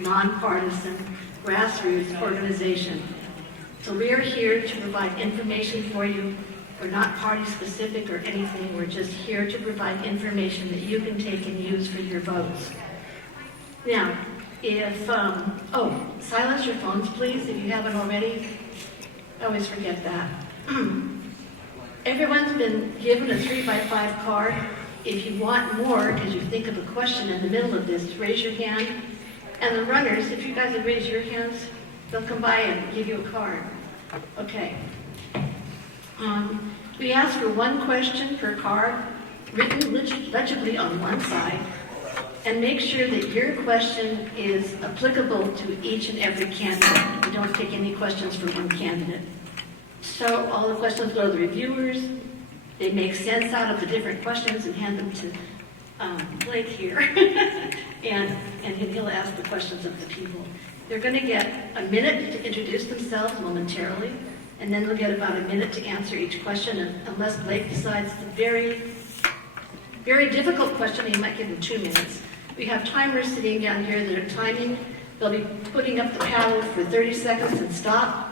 nonpartisan, grassroots organization. So we are here to provide information for you. We're not party specific or anything. We're just here to provide information that you can take and use for your votes. Now, if, silence your phones, please, if you haven't already. I always forget that. Everyone's been given a 3x5 card. If you want more, because you think of a question in the middle of this, raise your hand. And the runners, if you guys would raise your hands, they'll come by and give you a card. Okay. We ask for one question per card, written legibly on one side, and make sure that your question is applicable to each and every candidate. We don't take any questions for one candidate. So all the questions go to the reviewers. They make sense out of the different questions and hand them to Blake here. and he'll ask the questions of the people. They're going to get a minute to introduce themselves momentarily, and then they'll get about a minute to answer each question, unless Blake decides the very, very difficult question, he might give them 2 minutes. We have timers sitting down here that are timing. They'll be putting up the paddle for 30 seconds and stop.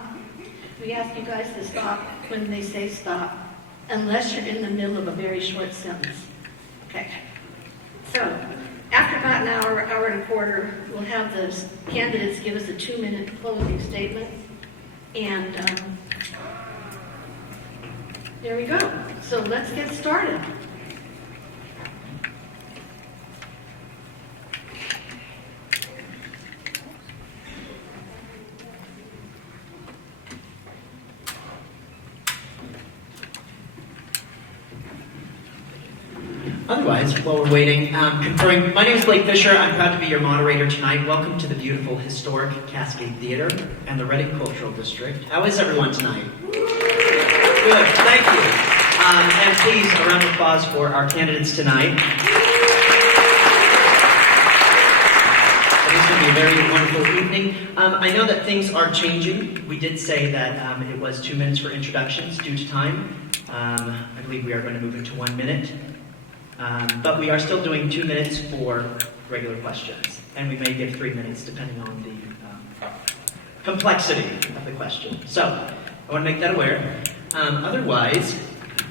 We ask you guys to stop when they say stop, unless you're in the middle of a very short sentence. Okay. So, after about an hour, hour and a quarter, we'll have the candidates give us a 2-minute closing statement. And there we go. So let's get started. Otherwise, while we're waiting, conferring, my name is Blake Fisher. I'm proud to be your moderator tonight. Welcome to the beautiful historic Cascade Theater and the Reading Cultural District. How is everyone tonight? Good, thank you. And please, a round of applause for our candidates tonight. It's going to be a very wonderful evening. I know that things are changing. We did say that it was 2 minutes for introductions due to time. I believe we are going to move it to 1 minute. But we are still doing 2 minutes for regular questions, and we may give 3 minutes depending on the complexity of the question. So, I want to make that aware. Otherwise,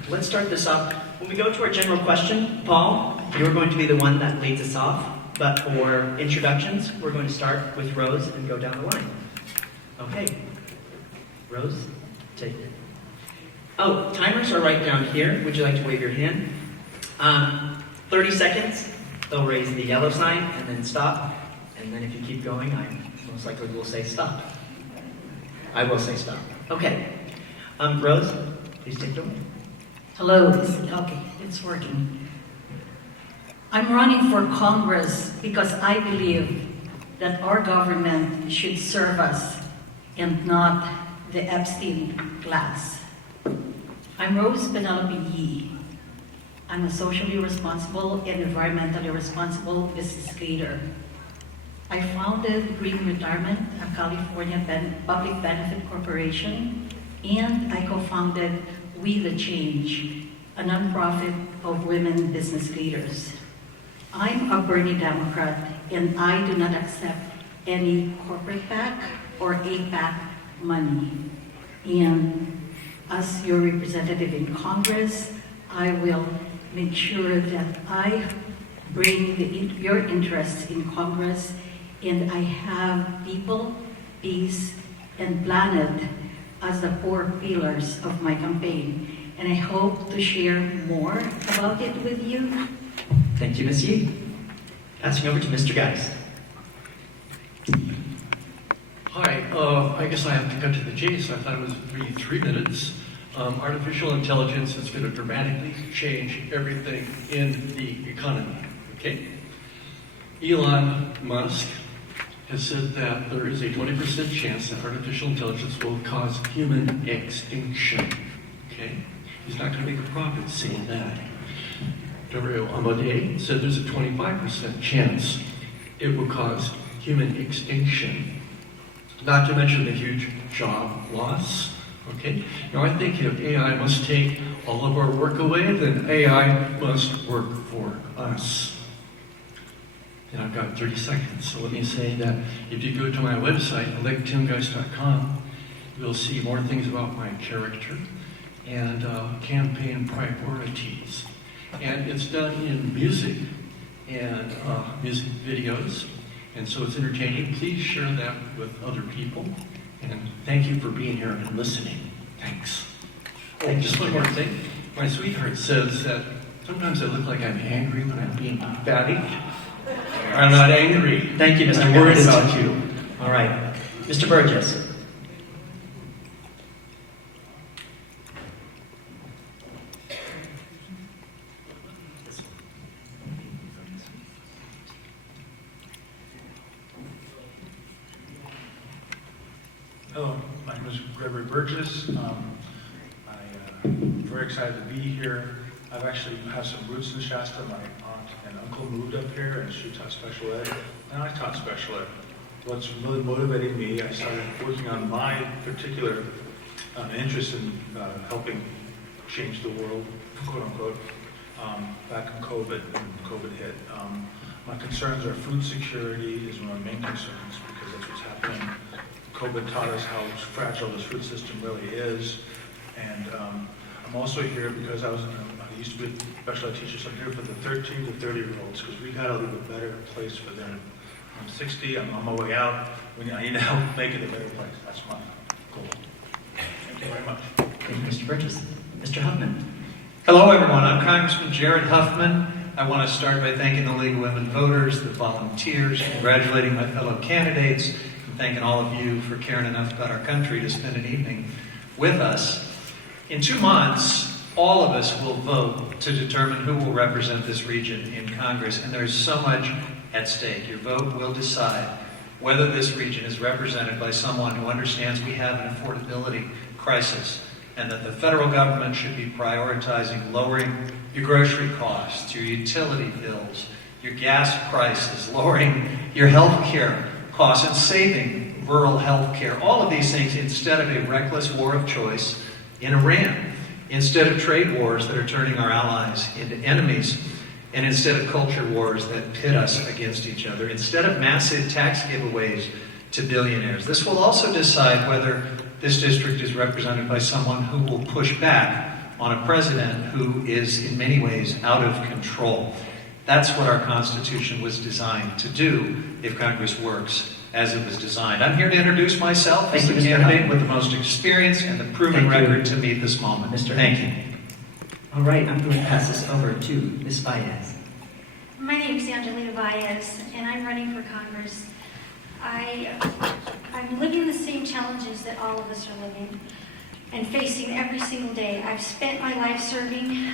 let's start this off. When we go to our general question, Paul, you're going to be the one that leads us off, but for introductions, we're going to start with Rose and go down the line. Okay, Rose, take it. Oh, timers are right down here. Would you like to wave your hand? 30 seconds, they'll raise the yellow sign and then stop. And then if you keep going, I most likely will say stop. I will say stop. Okay. Rose, please take it away. Hello, okay, it's working. I'm running for Congress because I believe that our government should serve us and not the Epstein class. I'm Rose Penelope Yee. I'm a socially responsible and environmentally responsible business leader. I founded Green Retirement, a California public benefit corporation, and I co-founded We the Change, a nonprofit of women business leaders. I'm a Bernie Democrat, and I do not accept any corporate PAC or APAC money. And as your representative in Congress, I will make sure that I bring your interests in Congress, and I have people, peace, and planet as the 4 pillars of my campaign. And I hope to share more about it with you. Thank you, Ms. Yee. Passing over to Mr. Geist. Hi, I guess I have to cut to the chase. I thought it was really 3 minutes. Artificial intelligence is going to dramatically change everything in the economy, okay? Elon Musk has said that there is a 20% chance that artificial intelligence will cause human extinction, okay? He's not going to make a profit saying that. Gabriel Amade said there's a 25% chance it will cause human extinction, not to mention the huge job loss. Okay, now I think if AI must take all of our work away, then AI must work for us. And I've got 30 seconds, so let me say that if you go to my website, electtimgeist.com, you'll see more things about my character and campaign priorities. And it's done in music and music videos, and so it's entertaining. Please share that with other people, and thank you for being here and listening. Thanks. Oh, just one more thing. My sweetheart says that sometimes I look like I'm angry when I'm being batty. I'm not angry. Thank you, Mr. I'm worried Geist. about you. All right. Mr. Burgess. Hello, my name is Gregory Burgess. I'm very excited to be here. I've actually have some roots in Shasta. My aunt and uncle moved up here, and she taught special ed, and I taught special ed. What's really motivating me, I started working on my particular interest in helping change the world, quote unquote, back in COVID, when COVID hit. My concerns are food security is one of my main concerns, because that's what's happening. COVID taught us how fragile this food system really is, and I'm also here because I used to be a special ed teacher, so I'm here for the 13 to 30-year-olds, because we got to leave a better place for them. I'm 60, I'm on my way out, I need to help make it a better place. That's my goal. Thank you very much. Thank you, Mr. Burgess. Mr. Huffman. Hello, everyone. I'm Congressman Jared Huffman. I want to start by thanking the League of Women Voters, the volunteers, congratulating my fellow candidates, and thanking all of you for caring enough about our country to spend an evening with us. In 2 months, all of us will vote to determine who will represent this region in Congress, and there's so much at stake. Your vote will decide whether this region is represented by someone who understands we have an affordability crisis, and that the federal government should be prioritizing lowering your grocery costs, your utility bills, your gas prices, lowering your health care costs, and saving rural health care. All of these things instead of a reckless war of choice in Iran, instead of trade wars that are turning our allies into enemies, and instead of culture wars that pit us against each other, instead of massive tax giveaways to billionaires. This will also decide whether this district is represented by someone who will push back on a president who is in many ways out of control. That's what our Constitution was designed to do if Congress works as it was designed. I'm here to introduce myself as Thank the you, Mr. candidate Hunt. with the most experience and the proven Thank you. record to meet this moment. Mr. Thank Hunt. you. All right, I'm going to pass this over to Ms. Valles. My name is Angelita Valles, and I'm running for Congress. I'm living the same challenges that all of us are living and facing every single day. I've spent my life serving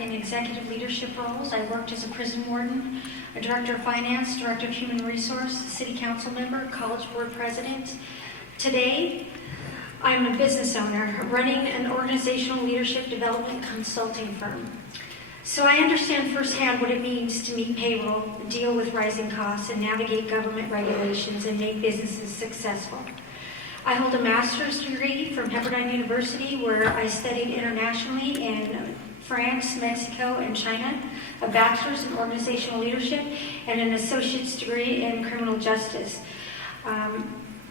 in executive leadership roles. I worked as a prison warden, a director of finance, director of human resource, city council member, college board president. Today, I'm a business owner running an organizational leadership development consulting firm. So I understand firsthand what it means to meet payroll, deal with rising costs, and navigate government regulations and make businesses successful. I hold a master's degree from Pepperdine University, where I studied internationally in France, Mexico, and China, a bachelor's in organizational leadership, and an associate's degree in criminal justice.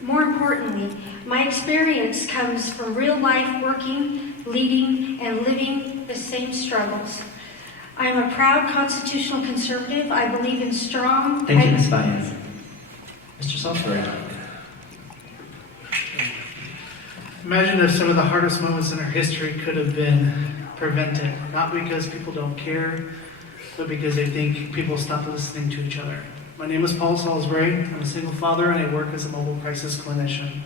More importantly, my experience comes from real life working, leading, and living the same struggles. I am a proud constitutional conservative. I believe in strong... Thank you, Ms. Valles. Mr. Saulsbury. Imagine if some of the hardest moments in our history could have been prevented, not because people don't care, but because they think people stop listening to each other. My name is Paul Saulsbury. I'm a single father, and I work as a mobile crisis clinician,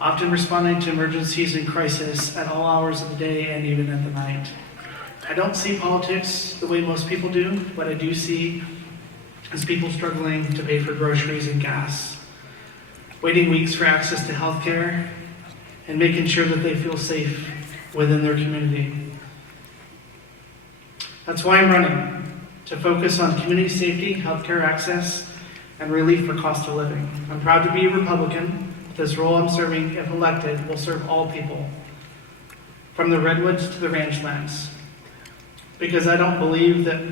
often responding to emergencies and crisis at all hours of the day and even at the night. I don't see politics the way most people do. What I do see is people struggling to pay for groceries and gas, waiting weeks for access to health care, and making sure that they feel safe within their community. That's why I'm running, to focus on community safety, healthcare access, and relief for cost of living. I'm proud to be a Republican. This role I'm serving, if elected, will serve all people, from the redwoods to the ranchlands. Because I don't believe that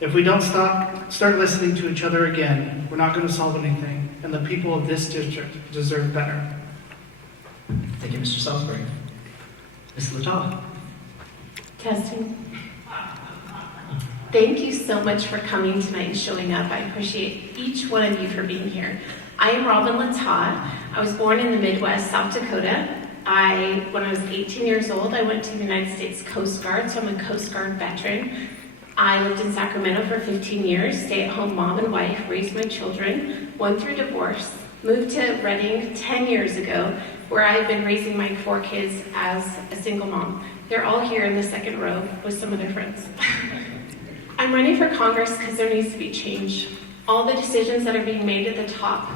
If we don't start listening to each other again, we're not going to solve anything, and the people of this district deserve better. Thank you, Mr. Saulsbury. Ms. Littau. Testing. Thank you so much for coming tonight and showing up. I appreciate each one of you for being here. I am Robin Littau. I was born in the Midwest, South Dakota. When I was 18 years old, I went to the United States Coast Guard, so I'm a Coast Guard veteran. I lived in Sacramento for 15 years, stay-at-home mom and wife, raised my children, went through divorce, moved to Redding 10 years ago, where I've been raising my 4 kids as a single mom. They're all here in the second row with some of their friends. I'm running for Congress because there needs to be change. All the decisions that are being made at the top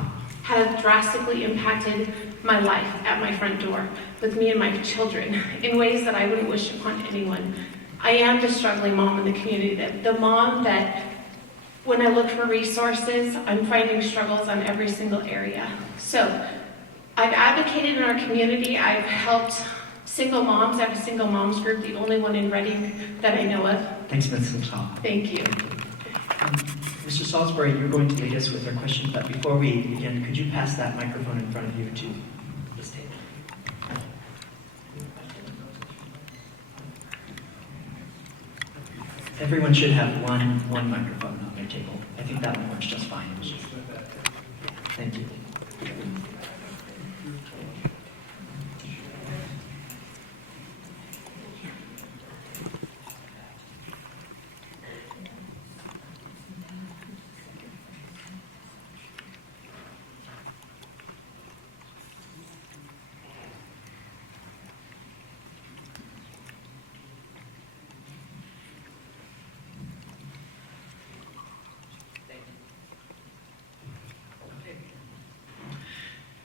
have drastically impacted my life at my front door with me and my children in ways that I wouldn't wish upon anyone. I am the struggling mom in the community, the mom that when I look for resources, I'm finding struggles on every single area. So I've advocated in our community. I've helped single moms. I have a single moms group, the only one in Redding that I know of. Thanks, Ms. Littau. Thank you. Mr. Saulsbury, you're going to lead us with our question, but before we begin, could you pass that microphone in front of you to the stage? Everyone should have one microphone on their table. I think that one works just fine. Thank you.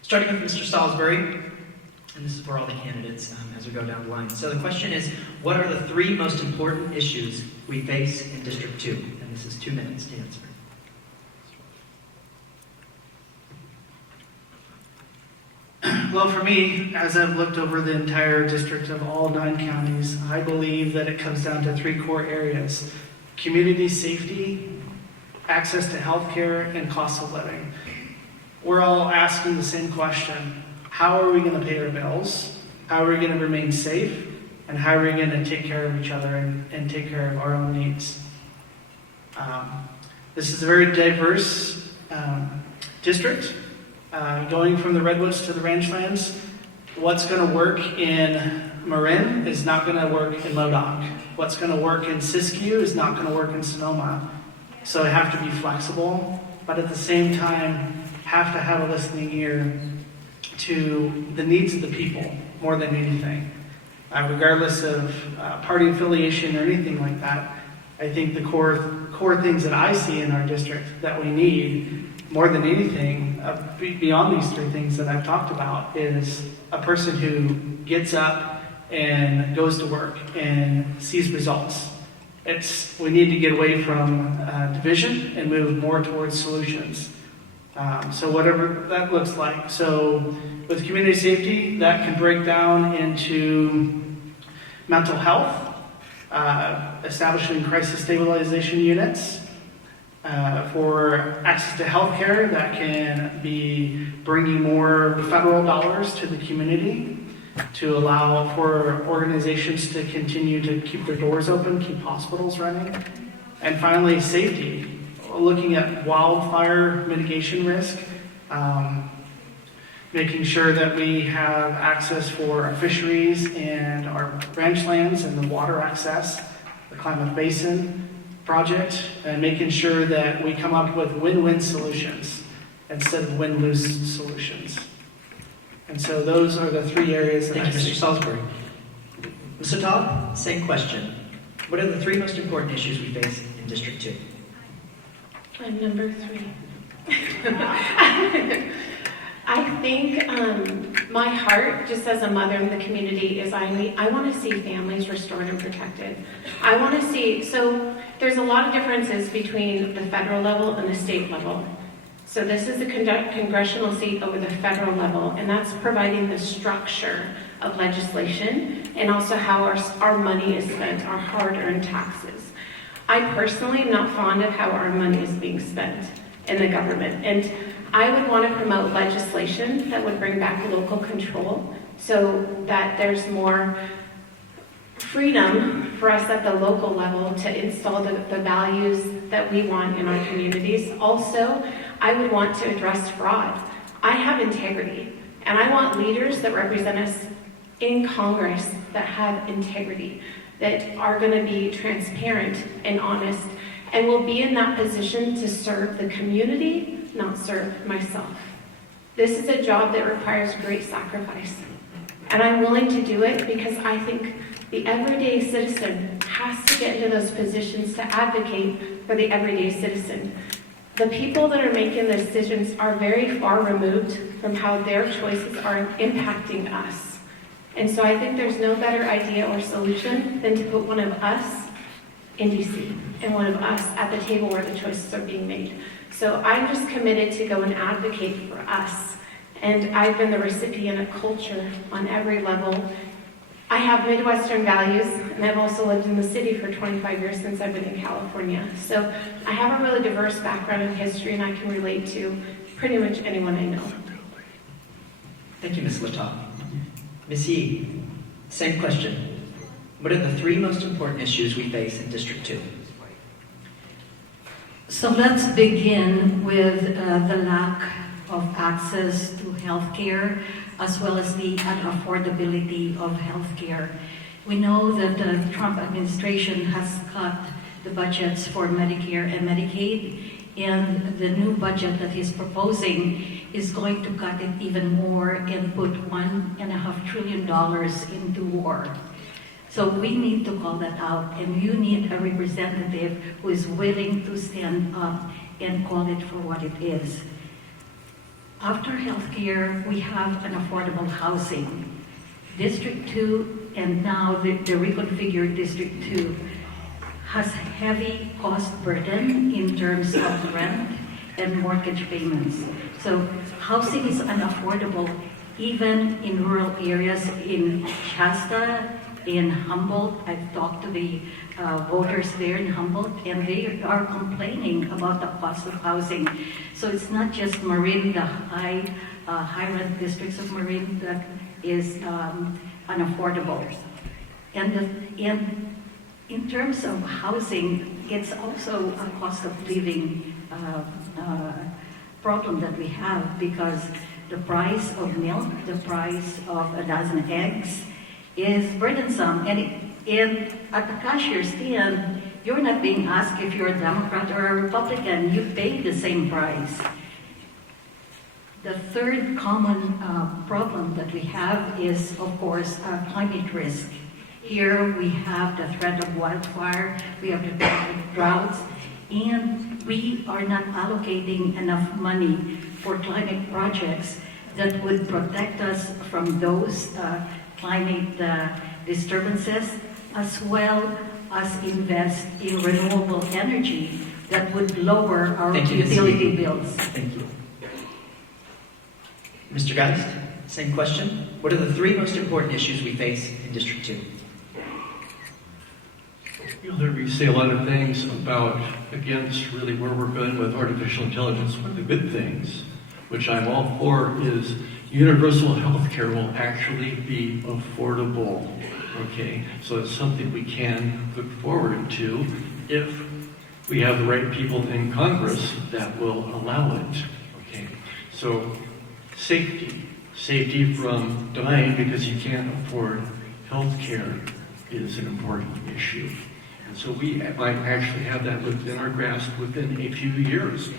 Starting with Mr. Saulsbury, and this is for all the candidates as we go down the line. So the question is, what are the 3 most important issues we face in District 2? And this is 2 minutes to answer. Well, for me, as I've looked over the entire district of all 9 counties, I believe that it comes down to 3 core areas: community safety, access to health care, and cost of living. We're all asking the same question: how are we going to pay our bills? How are we going to remain safe? And how are we going to take care of each other and take care of our own needs? This is a very diverse district, going from the Redwoods to the Ranchlands. What's going to work in Marin is not going to work in Modoc. What's going to work in Siskiyou is not going to work in Sonoma. So I have to be flexible, but at the same time, have to have a listening ear to the needs of the people more than anything. Regardless of party affiliation or anything like that, I think the core things that I see in our district that we need more than anything, beyond these 3 things that I've talked about, is a person who gets up and goes to work and sees results. We need to get away from division and move more towards solutions. So whatever that looks like. So with community safety, that can break down into mental health, establishing crisis stabilization units. For access to health care, that can be bringing more federal dollars to the community to allow for organizations to continue to keep their doors open, keep hospitals running. And finally, safety. Looking at wildfire mitigation risk, making sure that we have access for our fisheries and our ranch lands and the water access, the Klamath Basin project, and making sure that we come up with win-win solutions instead of win-lose solutions. And so those are the 3 areas that Thank you, I Mr. see. Saulsbury. Ms. Littau, same question. What are the 3 most important issues we face in District 2? I'm number 3. I think my heart, just as a mother in the community, is I want to see families restored and protected. I want to see, so there's a lot of differences between the federal level and the state level. So this is a congressional seat over the federal level, and that's providing the structure of legislation and also how our money is spent, our hard-earned taxes. I personally am not fond of how our money is being spent in the government. And I would want to promote legislation that would bring back local control so that there's more freedom for us at the local level to install the values that we want in our communities. Also, I would want to address fraud. I have integrity, and I want leaders that represent us in Congress that have integrity, that are going to be transparent and honest, and will be in that position to serve the community, not serve myself. This is a job that requires great sacrifice, and I'm willing to do it because I think the everyday citizen has to get into those positions to advocate for the everyday citizen. The people that are making the decisions are very far removed from how their choices are impacting us. And so I think there's no better idea or solution than to put one of us in DC and one of us at the table where the choices are being made. So I'm just committed to go and advocate for us. And I've been the recipient of culture on every level. I have Midwestern values, and I've also lived in the city for 25 years since I've been in California. So I have a really diverse background in history, and I can relate to pretty much anyone I know. Thank you, Ms. Littau. Ms. Yee, same question. What are the 3 most important issues we face in District 2? So let's begin with the lack of access to healthcare, as well as the unaffordability of healthcare. We know that the Trump administration has cut the budgets for Medicare and Medicaid, and the new budget that he's proposing is going to cut it even more and put $1.5 trillion into war. So we need to call that out, and you need a representative who is willing to stand up and call it for what it is. After healthcare, we have an affordable housing. District 2, and now the reconfigured District 2, has heavy cost burden in terms of rent and mortgage payments. So housing is unaffordable even in rural areas in Shasta, in Humboldt. I've talked to the voters there in Humboldt, and they are complaining about the cost of housing. So it's not just Marin, the high rent districts of Marin, that is unaffordable. And in terms of housing, it's also a cost of living problem that we have, because the price of milk, the price of a dozen eggs is burdensome. And at the cashier stand, you're not being asked if you're a Democrat or a Republican. You pay the same price. The third common problem that we have is, of course, climate risk. Here we have the threat of wildfire, we have the threat of droughts, and we are not allocating enough money for climate projects that would protect us from those climate disturbances, as well as invest in renewable energy that would lower our utility bills. Thank you. Mr. Geist, same question. What are the 3 most important issues we face in District 2? You'll hear me say a lot of things against really where we're going with artificial intelligence. One of the good things, which I'm all for, is universal health care will actually be affordable. Okay, so it's something we can look forward to if we have the right people in Congress that will allow it. Okay, so safety from dying because you can't afford health care is an important issue. And so we might actually have that within our grasp within a few years.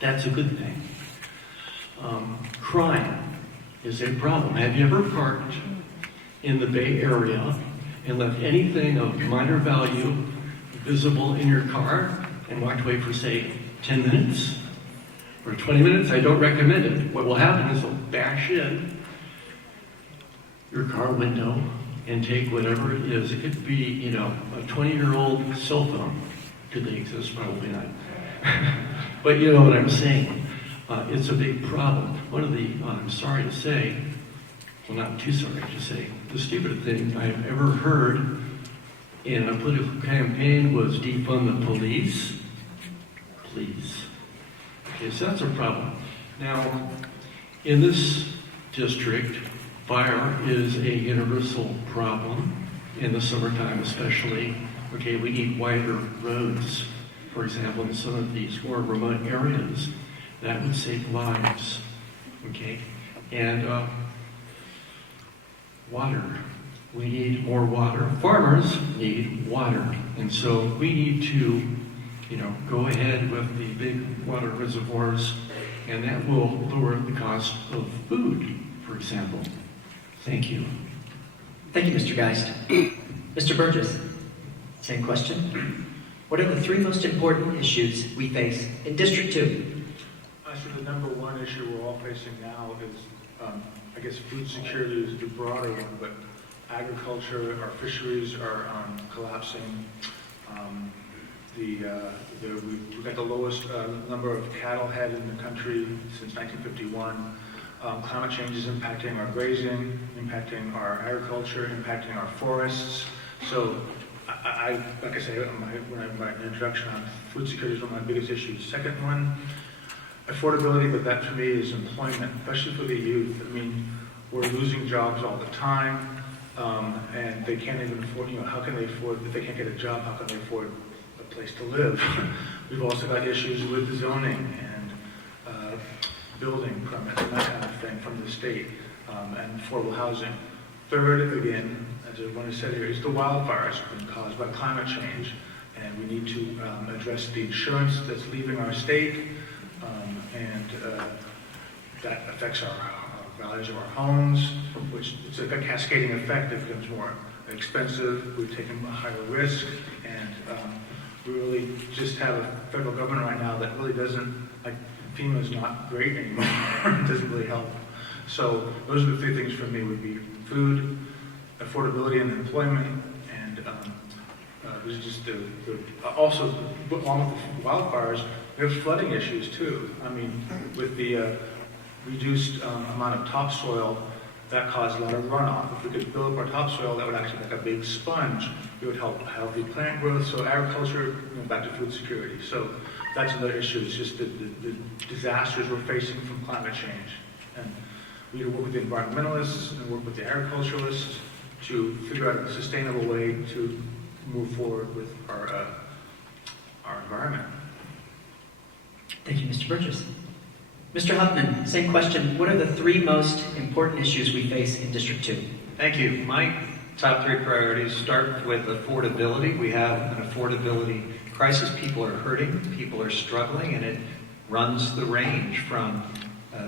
That's a good thing. Crime is a problem. Have you ever parked in the Bay Area and left anything of minor value visible in your car and walked away for, say, 10 minutes or 20 minutes? I don't recommend it. What will happen is they'll bash in your car window and take whatever it is. It could be, a 20-year-old cell phone. Do they exist? Probably not. But you know what I'm saying. It's a big problem. One of the, I'm sorry to say, well, not too sorry to say, the stupidest thing I've ever heard And a political campaign was defund the police. Please. Okay, so that's a problem. Now, in this district, fire is a universal problem in the summertime especially. Okay, we need wider roads, for example, in some of these more remote areas. That would save lives. Okay, and water. We need more water. Farmers need water. And so we need to, go ahead with the big water reservoirs, and that will lower the cost of food, for example. Thank you. Thank you, Mr. Geist. Mr. Burgess, same question. What are the three most important issues we face in District 2? So the number one issue we're all facing now is, I guess food security is the broader one, but agriculture, our fisheries are collapsing. We've got the lowest number of cattle head in the country since 1951. Climate change is impacting our grazing, impacting our agriculture, impacting our forests. So, like I say, when I my introduction on food security is one of my biggest issues. Second one, affordability, but that for me is employment, especially for the youth. I mean, we're losing jobs all the time, and they can't even afford, how can they afford, if they can't get a job, how can they afford a place to live? We've also got issues with zoning and building permits and that kind of thing from the state, and affordable housing. Third, again, as everyone has said here, is the wildfires being caused by climate change, and we need to address the insurance that's leaving our state, and that affects our values of our homes, which it's like a cascading effect. It becomes more expensive, we're taking a higher risk, and we really just have a federal government right now that really doesn't, like, FEMA's not great anymore. It doesn't really help. So those are the three things for me would be food, affordability and employment, and there's just also, along with the wildfires, we have flooding issues too. I mean, with the reduced amount of topsoil, that caused a lot of runoff. If we could build up our topsoil, that would actually make a big sponge. It would help healthy plant growth, so agriculture, back to food security. So that's another issue, it's just the disasters we're facing from climate change. And we need to work with the environmentalists and work with the agriculturalists to figure out a sustainable way to move forward with our environment. Thank you, Mr. Burgess. Mr. Huffman, same question. What are the three most important issues we face in District 2? Thank you. My top three priorities start with affordability. We have an affordability crisis. People are hurting, people are struggling, and it runs the range from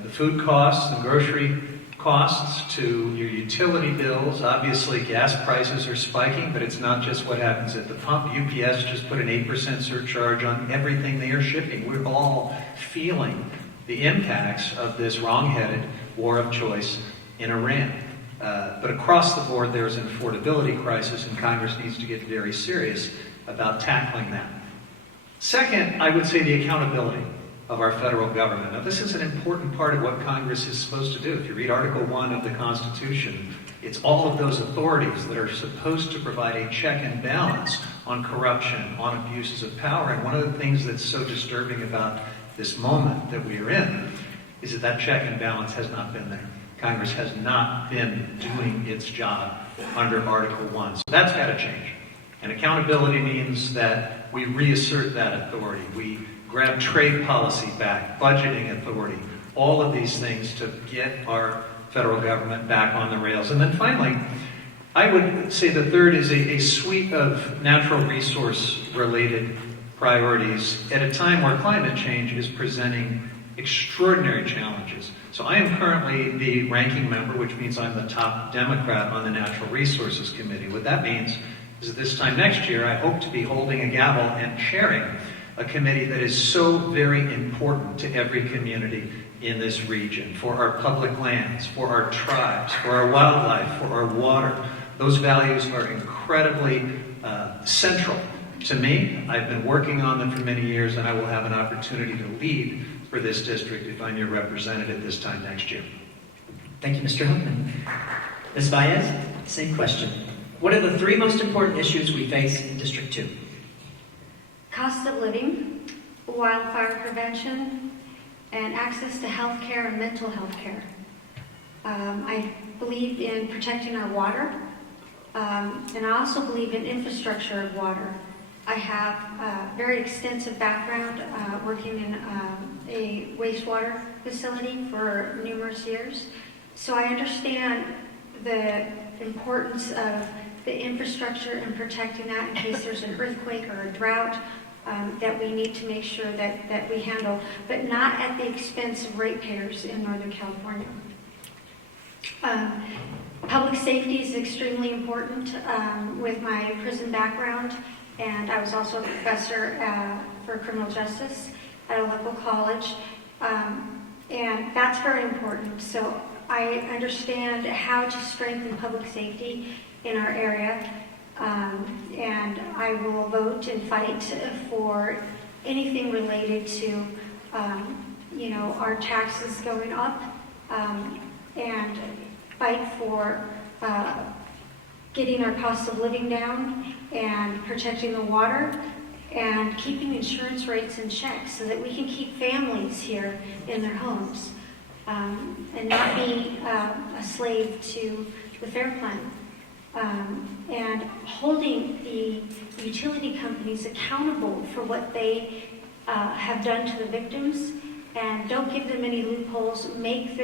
the food costs and grocery costs to your utility bills. Obviously, gas prices are spiking, but it's not just what happens at the pump. UPS just put an 8% surcharge on everything they are shipping. We're all feeling the impacts of this wrong-headed war of choice in Iran. But across the board, there's an affordability crisis, and Congress needs to get very serious about tackling that. Second, I would say the accountability of our federal government. Now, this is an important part of what Congress is supposed to do. If you read Article 1 of the Constitution, it's all of those authorities that are supposed to provide a check and balance on corruption, on abuses of power. And one of the things that's so disturbing about this moment that we are in is that check and balance has not been there. Congress has not been doing its job under Article 1. So that's got to change. And accountability means that we reassert that authority. We grab trade policy back, budgeting authority, all of these things to get our federal government back on the rails. And then finally, I would say the third is a suite of natural resource related priorities at a time where climate change is presenting extraordinary challenges. So I am currently the ranking member, which means I'm the top Democrat on the Natural Resources Committee. What that means is that this time next year, I hope to be holding a gavel and chairing a committee that is so very important to every community in this region, for our public lands, for our tribes, for our wildlife, for our water. Those values are incredibly central to me. I've been working on them for many years, and I will have an opportunity to lead for this district if I'm your representative this time next year. Thank you, Mr. Huffman. Ms. Valles, same question. What are the 3 most important issues we face in District 2? Cost of living, wildfire prevention, and access to health care and mental health care. I believe in protecting our water, and I also believe in infrastructure of water. I have a very extensive background working in a wastewater facility for numerous years, so I understand the importance of the infrastructure and protecting that in case there's an earthquake or a drought that we need to make sure that we handle, but not at the expense of ratepayers in Northern California. Public safety is extremely important with my prison background, and I was also a professor for criminal justice at a local college, and that's very important. So I understand how to strengthen public safety in our area, and I will vote and fight for anything related to, our taxes going up, and fight for getting our cost of living down and protecting the water and keeping insurance rates in check so that we can keep families here in their homes and not be a slave to the FAIR Plan. And holding the utility companies accountable for what they have done to the victims, and don't give them any loopholes, make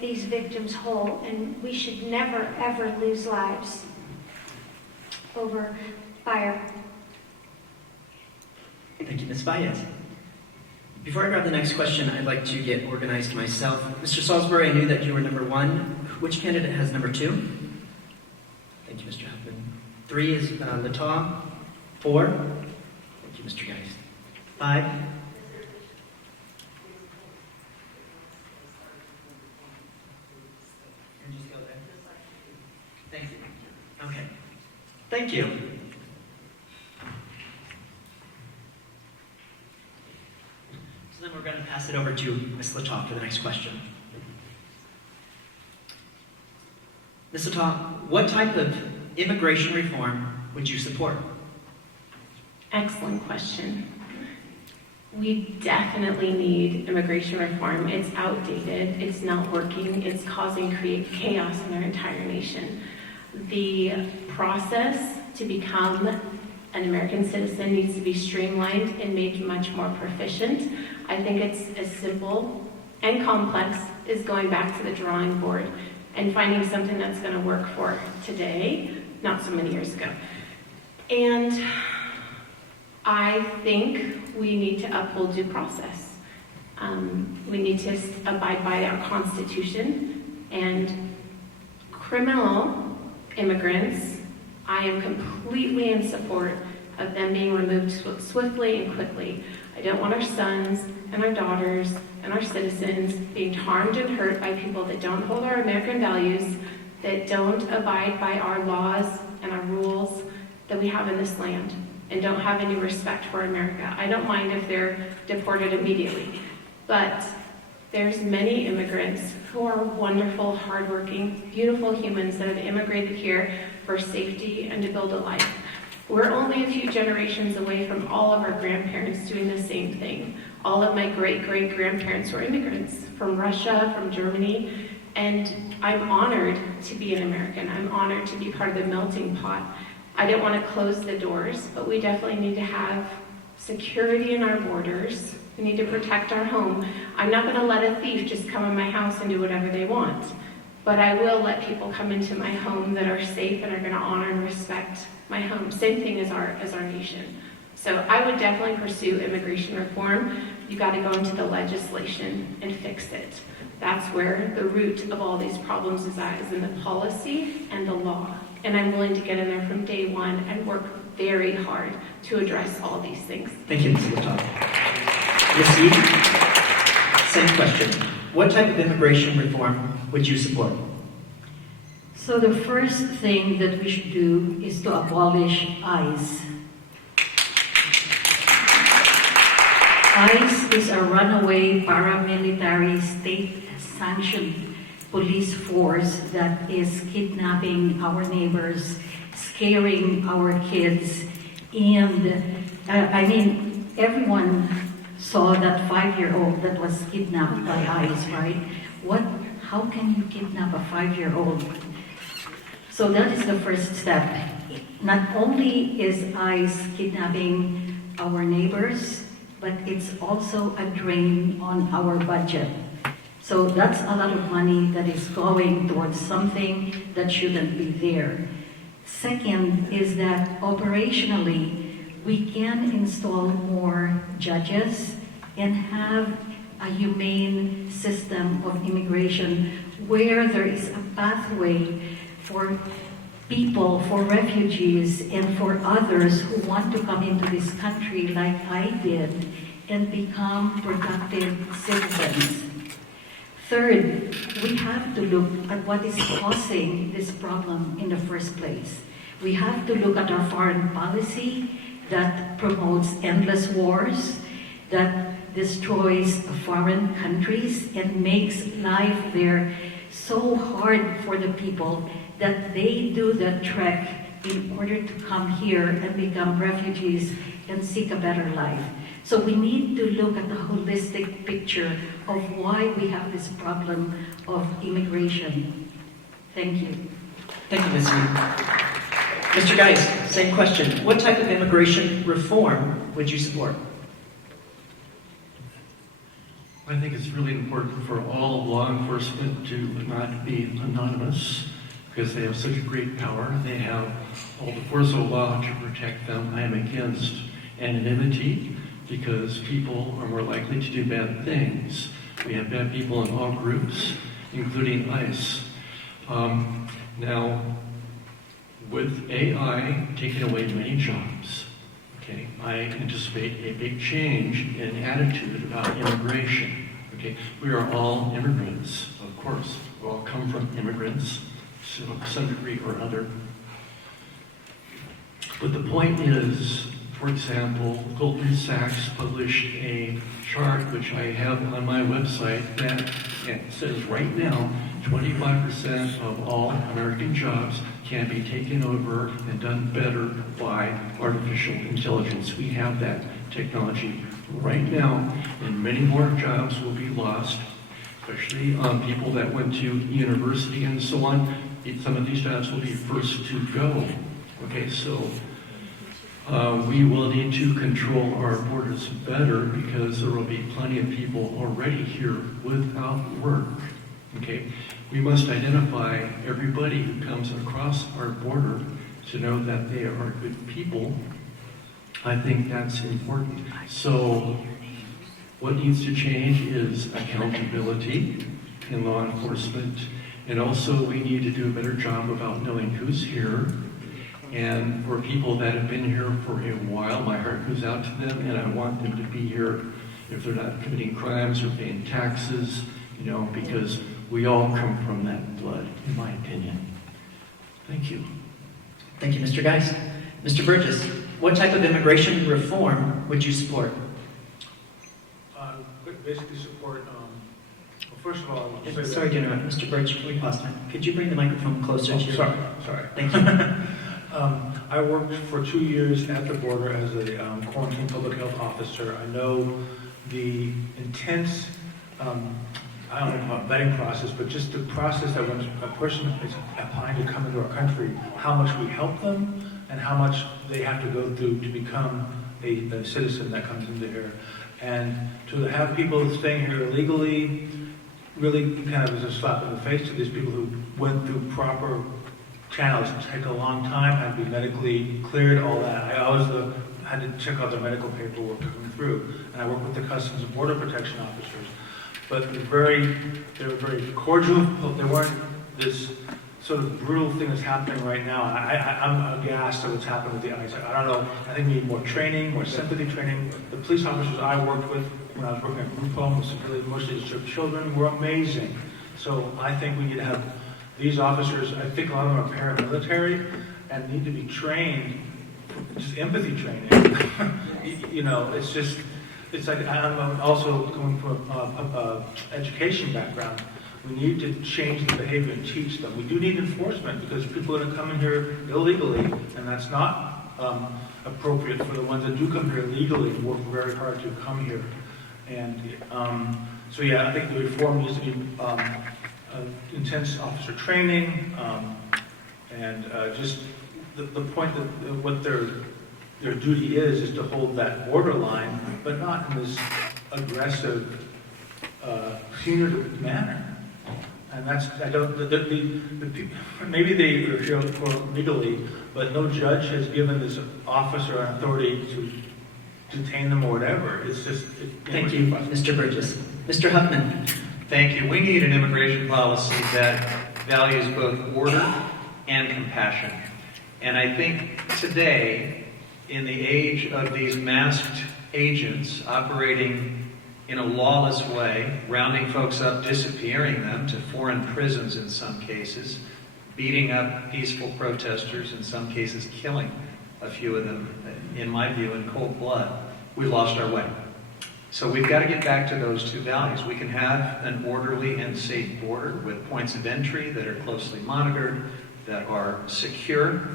these victims whole, and we should never ever lose lives over fire. Thank you, Ms. Valles. Before I grab the next question, I'd like to get organized myself. Mr. Saulsbury, I knew that you were number 1. Which candidate has number 2? Thank you, Mr. Huffman. 3 is Littau. 4? Thank you, Mr. Geist. 5? Just go there. Thank you. Okay. Thank you. So then we're going to pass it over to Ms. Littau for the next question. Ms. Littau, what type of immigration reform would you support? Excellent question. We definitely need immigration reform. It's outdated, it's not working, it's causing chaos in our entire nation. The process to become an American citizen needs to be streamlined and made much more proficient. I think it's as simple and complex as going back to the drawing board and finding something that's going to work for today, not so many years ago. And I think we need to uphold due process. We need to abide by our Constitution, and criminal immigrants, I am completely in support of them being removed swiftly and quickly. I don't want our sons and our daughters and our citizens being harmed and hurt by people that don't hold our American values, that don't abide by our laws and our rules that we have in this land, and don't have any respect for America. I don't mind if they're deported immediately, but there's many immigrants who are wonderful, hardworking, beautiful humans that have immigrated here for safety and to build a life. We're only a few generations away from all of our grandparents doing the same thing. All of my great-great-grandparents were immigrants from Russia, from Germany, and I'm honored to be an American. I'm honored to be part of the melting pot. I don't want to close the doors, but we definitely need to have security in our borders. We need to protect our home. I'm not going to let a thief just come in my house and do whatever they want, but I will let people come into my home that are safe and are going to honor and respect my home. Same thing as our nation. So I would definitely pursue immigration reform. You got to go into the legislation and fix it. That's where the root of all these problems is in the policy and the law. And I'm willing to get in there from day one and work very hard to address all these things. Thank you, Ms. Littau. Ms. Yee, same question. What type of immigration reform would you support? So the first thing that we should do is to abolish ICE. ICE is a runaway paramilitary state-sanctioned police force that is kidnapping our neighbors, scaring our kids, and everyone saw that 5-year-old that was kidnapped by ICE, right? How can you kidnap a 5-year-old? So that is the first step. Not only is ICE kidnapping our neighbors, but it's also a drain on our budget. So that's a lot of money that is going towards something that shouldn't be there. Second is that operationally, we can install more judges and have a humane system of immigration where there is a pathway for people, for refugees, and for others who want to come into this country like I did and become productive citizens. Third, we have to look at what is causing this problem in the first place. We have to look at our foreign policy that promotes endless wars, that destroys foreign countries and makes life there so hard for the people that they do the trek in order to come here and become refugees and seek a better life. So we need to look at the holistic picture of why we have this problem of immigration. Thank you. Thank you, Ms. Lee. Mr. Geist, same question. What type of immigration reform would you support? I think it's really important for all law enforcement to not be anonymous because they have such a great power. They have all the force of law to protect them. I am against anonymity because people are more likely to do bad things. We have bad people in all groups, including ICE. Now, with AI taking away many jobs, okay, I anticipate a big change in attitude about immigration. Okay, we are all immigrants, of course. We all come from immigrants to some degree or other. But the point is, for example, Goldman Sachs published a chart, which I have on my website, that says right now 25% of all American jobs can be taken over and done better by artificial intelligence. We have that technology right now, and many more jobs will be lost, especially people that went to university and so on. Some of these jobs will be first to go. Okay, so we will need to control our borders better because there will be plenty of people already here without work. Okay, we must identify everybody who comes across our border to know that they are good people. I think that's important. So what needs to change is accountability in law enforcement. And also we need to do a better job about knowing who's here. And for people that have been here for a while, my heart goes out to them, and I want them to be here if they're not committing crimes or paying taxes, you know, because we all come from that blood, in my opinion. Thank you. Thank you, Mr. Geist. Mr. Burgess, what type of immigration reform would you support? Basically support, well, first of all, I want to say Sorry to interrupt, Mr. Burgess, we paused time. Could you bring the microphone closer to you? Sorry. Thank you. I worked for 2 years at the border as a quarantine public health officer. I know the intense, I don't know about vetting process, but just the process that when a person is applying to come into our country, how much we help them and how much they have to go through to become a citizen that comes into here. And to have people staying here illegally really kind of is a slap in the face to these people who went through proper channels. It take a long time, had to be medically cleared, all that. I always had to check out their medical paperwork coming through. And I work with the Customs and Border Protection officers. But they were very cordial. They weren't this sort of brutal thing that's happening right now. I'm aghast at what's happening with the ICE. I don't know. I think we need more training, more sympathy training. The police officers I worked with when I was working at group home, mostly disturbed children, were amazing. So I think we need to have these officers. I think a lot of them are paramilitary and need to be trained, just empathy training. You know, it's like I'm also coming from an education background. We need to change the behavior and teach them. We do need enforcement because people that are coming here illegally, and that's not appropriate for the ones that do come here legally and work very hard to come here. And so yeah, I think the reform needs to be intense officer training, and just the point that what their duty is to hold that borderline, but not in this aggressive, punitive manner. And that's, I don't, the people, maybe they are here legally, but no judge has given this officer an authority to detain them or whatever. It's just... Thank you, Mr. Burgess. Mr. Huffman. Thank you. We need an immigration policy that values both order and compassion. And I think today, in the age of these masked agents operating in a lawless way, rounding folks up, disappearing them to foreign prisons in some cases, beating up peaceful protesters, in some cases killing a few of them, in my view, in cold blood, we've lost our way. So we've got to get back to those two values. We can have an orderly and safe border with points of entry that are closely monitored, that are secure,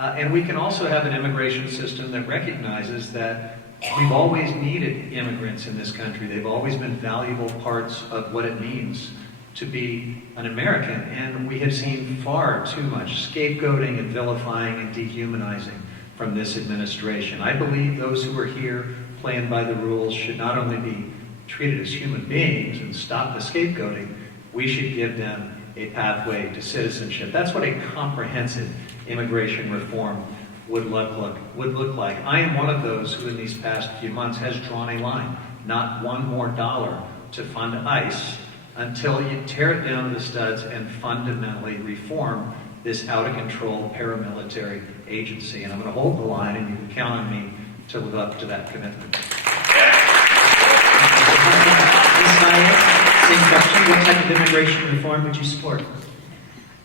and we can also have an immigration system that recognizes that we've always needed immigrants in this country. They've always been valuable parts of what it means to be an American, and we have seen far too much scapegoating and vilifying and dehumanizing from this administration. I believe those who are here playing by the rules should not only be treated as human beings and stop the scapegoating, we should give them a pathway to citizenship. That's what a comprehensive immigration reform would look like. I am one of those who in these past few months has drawn a line. Not one more dollar to fund ICE until you tear it down to the studs and fundamentally reform this out-of-control paramilitary agency. And I'm going to hold the line, and you can count on me to live up to that commitment. Same question. What type of immigration reform would you support?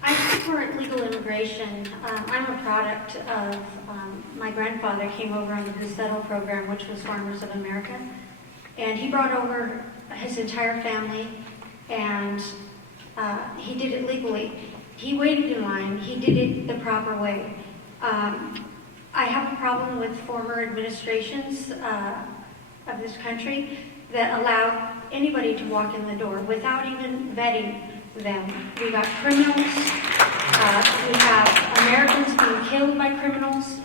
I support legal immigration. I'm a product of my grandfather came over on the Busettle program, which was Farmers of America, and he brought over his entire family, and he did it legally. He waited in line. He did it the proper way. I have a problem with former administrations of this country that allow anybody to walk in the door without even vetting them. We got criminals. We have Americans being killed by criminals.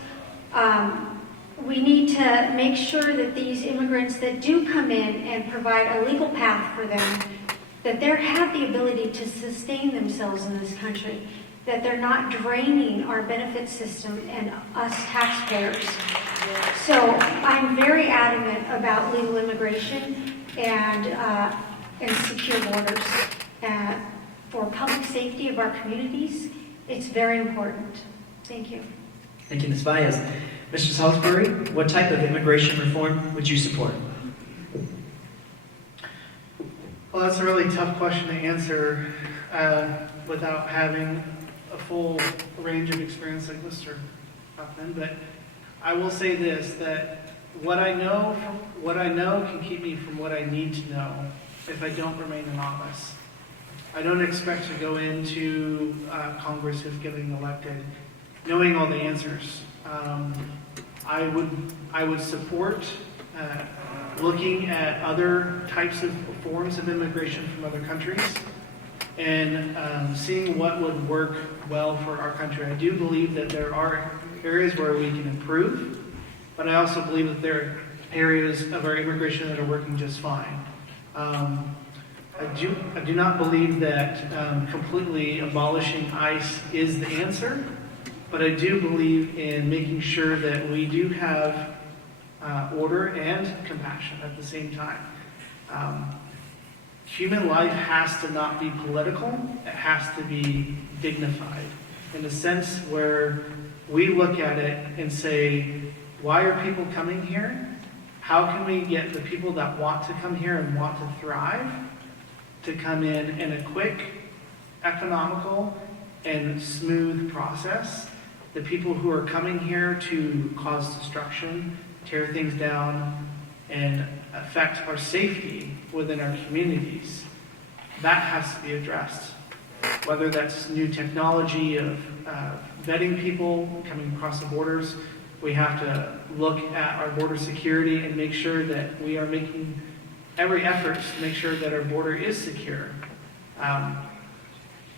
We need to make sure that these immigrants that do come in and provide a legal path for them, that they have the ability to sustain themselves in this country, that they're not draining our benefit system and us taxpayers. So I'm very adamant about legal immigration and secure borders. For public safety of our communities, it's very important. Thank you. Thank you, Ms. Valles. Mr. Saulsbury, what type of immigration reform would you support? Well, that's a really tough question to answer without having a full range of experience like Mr. Huffman. But I will say this: that what I know can keep me from what I need to know if I don't remain in office. I don't expect to go into Congress if getting elected knowing all the answers. I would support looking at other types of forms of immigration from other countries and seeing what would work well for our country. I do believe that there are areas where we can improve, but I also believe that there are areas of our immigration that are working just fine. I do not believe that completely abolishing ICE is the answer, but I do believe in making sure that we do have order and compassion at the same time. Human life has to not be political. It has to be dignified in a sense where we look at it and say, why are people coming here? How can we get the people that want to come here and want to thrive to come in a quick, economical, and smooth process? The people who are coming here to cause destruction, tear things down, and affect our safety within our communities. that has to be addressed. Whether that's new technology of vetting people coming across the borders, we have to look at our border security and make sure that we are making every effort to make sure that our border is secure.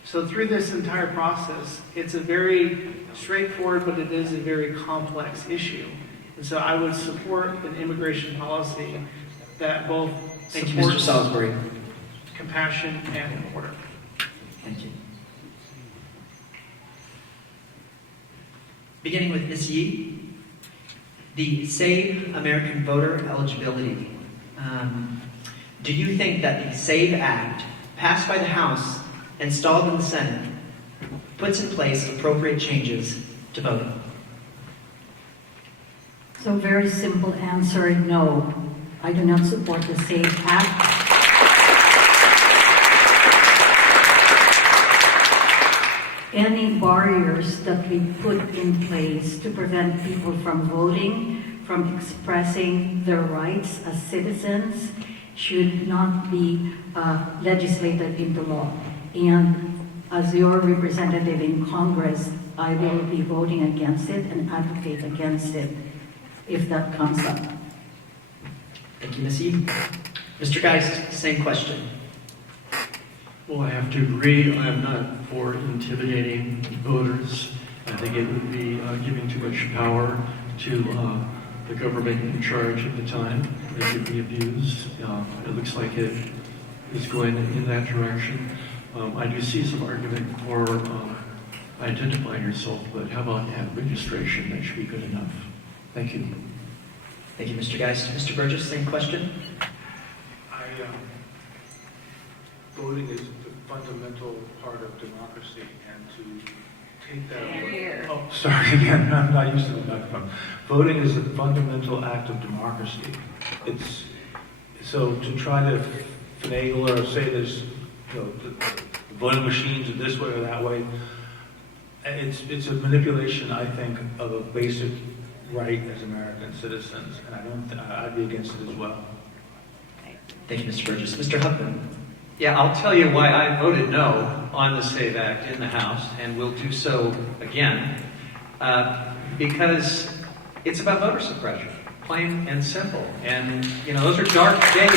So through this entire process, it's a very straightforward, but it is a very complex issue. And so I would support an immigration policy that both Thank you, Mr. supports Saulsbury. compassion and order. Thank you. Beginning with Ms. Yee, the Save American Voter Eligibility. Do you think that the SAVE Act, passed by the House and stalled in the Senate, puts in place appropriate changes to voting? So very simple answer, no. I do not support the SAVE Act. Any barriers that we put in place to prevent people from voting, from expressing their rights as citizens, should not be legislated into law. And as your representative in Congress, I will be voting against it and advocate against it if that comes up. Thank you, Ms. Yee. Mr. Geist, same question. Well, I have to agree. I am not for intimidating voters. I think it would be giving too much power to the government in charge at the time. It could be abused. It looks like it is going in that direction. I do see some argument for identifying yourself, but how about ad registration? That should be good enough. Thank you. Thank you, Mr. Geist. Mr. Burgess, same question. Voting is the fundamental part of democracy, and to take that away. Oh, sorry again, I'm not used to the microphone. Voting is a fundamental act of democracy. It's so to try to finagle or say there's the voting machines are this way or that way. It's a manipulation, I think, of a basic right as American citizens, and I'd be against it as well. Thank you, Mr. Burgess. Mr. Huffman. Yeah, I'll tell you why I voted no on the SAVE Act in the House, and will do so again, because it's about voter suppression, plain and simple. And, those are dark days.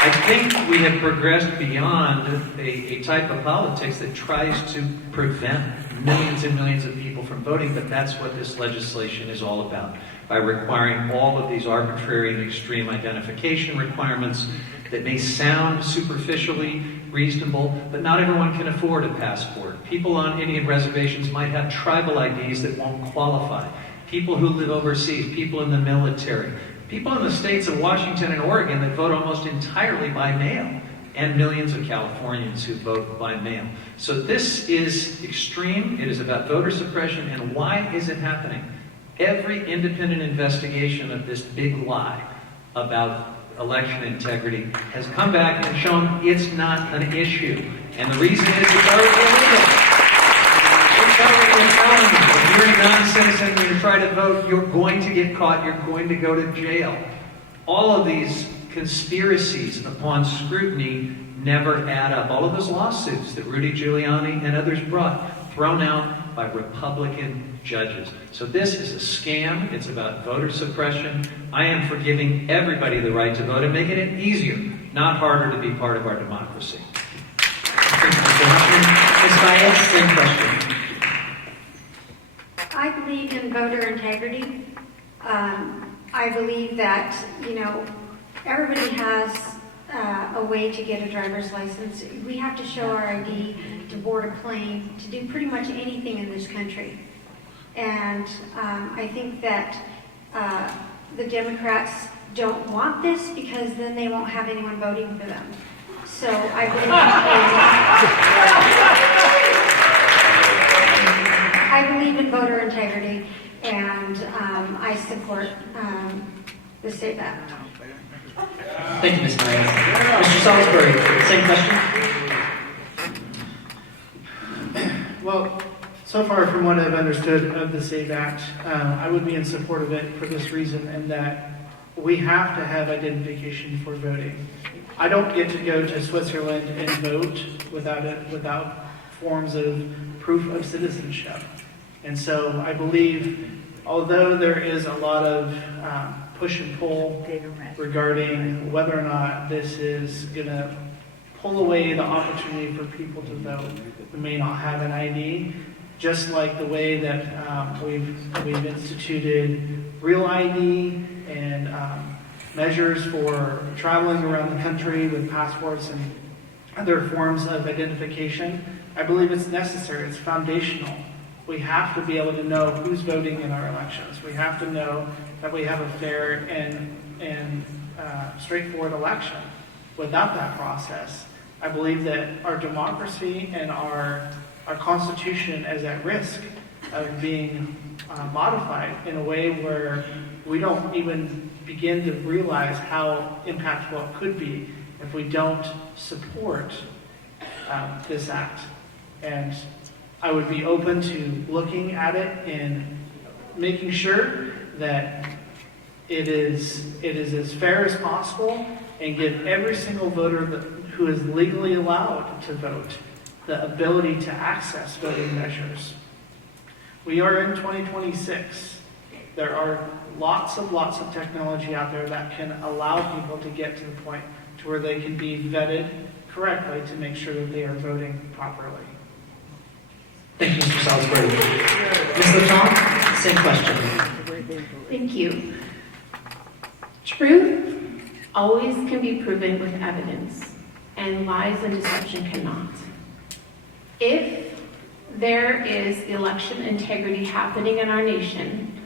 I think we have progressed beyond a type of politics that tries to prevent millions and millions of people from voting, but that's what this legislation is all about. By requiring all of these arbitrary and extreme identification requirements that may sound superficially reasonable, but not everyone can afford a passport. People on Indian reservations might have tribal IDs that won't qualify. People who live overseas, people in the military, people in the states of Washington and Oregon that vote almost entirely by mail, and millions of Californians who vote by mail. So this is extreme. It is about voter suppression. And why is it happening? Every independent investigation of this big lie about election integrity has come back and shown it's not an issue. And the reason is it's already illegal. It's already a felony. If you're a non-citizen and you try to vote, you're going to get caught. You're going to go to jail. All of these conspiracies upon scrutiny never add up. All of those lawsuits that Rudy Giuliani and others brought, thrown out by Republican judges. So this is a scam. It's about voter suppression. I am for giving everybody the right to vote and making it easier, not harder, to be part of our democracy. Thank you, Mr. Huffman. Ms. Valles, same question. I believe in voter integrity. I believe that, everybody has a way to get a driver's license. We have to show our ID to board a plane, to do pretty much anything in this country. And I think that the Democrats don't want this because then they won't have anyone voting for them. So I believe in voter integrity, and I support the SAVE Act. Thank you, Ms. Valles. Mr. Saulsbury, same question. Well, so far from what I've understood of the SAVE Act, I would be in support of it for this reason, and that we have to have identification for voting. I don't get to go to Switzerland and vote without forms of proof of citizenship. And so I believe, although there is a lot of push and pull regarding whether or not this is going to pull away the opportunity for people to vote who may not have an ID, just like the way that we've instituted real ID and measures for traveling around the country with passports and other forms of identification. I believe it's necessary, it's foundational. We have to be able to know who's voting in our elections. We have to know that we have a fair and straightforward election. Without that process, I believe that our democracy and our Constitution is at risk of being modified in a way where we don't even begin to realize how impactful it could be if we don't support this act. And I would be open to looking at it and making sure that it is as fair as possible and give every single voter who is legally allowed to vote the ability to access voting measures. We are in 2026. There are lots of technology out there that can allow people to get to the point to where they can be vetted correctly to make sure that they are voting properly. Thank you, Mr. Saulsbury. Ms. Littau, same question. Thank you. Truth always can be proven with evidence, and lies and deception cannot. If there is election integrity happening in our nation,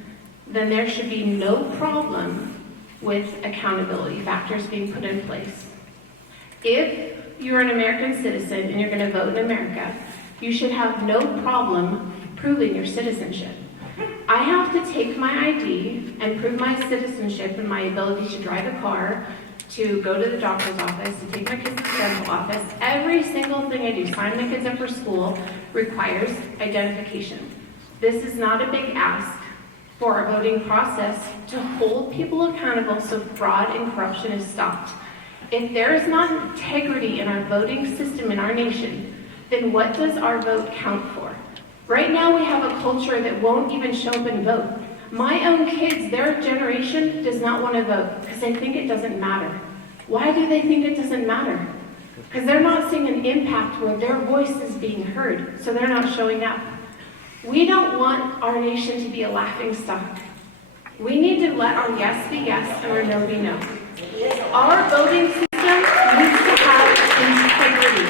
then there should be no problem with accountability factors being put in place. If you're an American citizen and you're going to vote in America, you should have no problem proving your citizenship. I have to take my ID and prove my citizenship and my ability to drive a car, to go to the doctor's office, to take my kids to the dental office. Every single thing I do, sign my kids up for school, requires identification. This is not a big ask for our voting process to hold people accountable so fraud and corruption is stopped. If there is not integrity in our voting system in our nation, then what does our vote count for? Right now we have a culture that won't even show up and vote. My own kids, their generation, does not want to vote because they think it doesn't matter. Why do they think it doesn't matter? Because they're not seeing an impact where their voice is being heard, so they're not showing up. We don't want our nation to be a laughingstock. We need to let our yes be yes and our no be no. Our voting system needs to have integrity.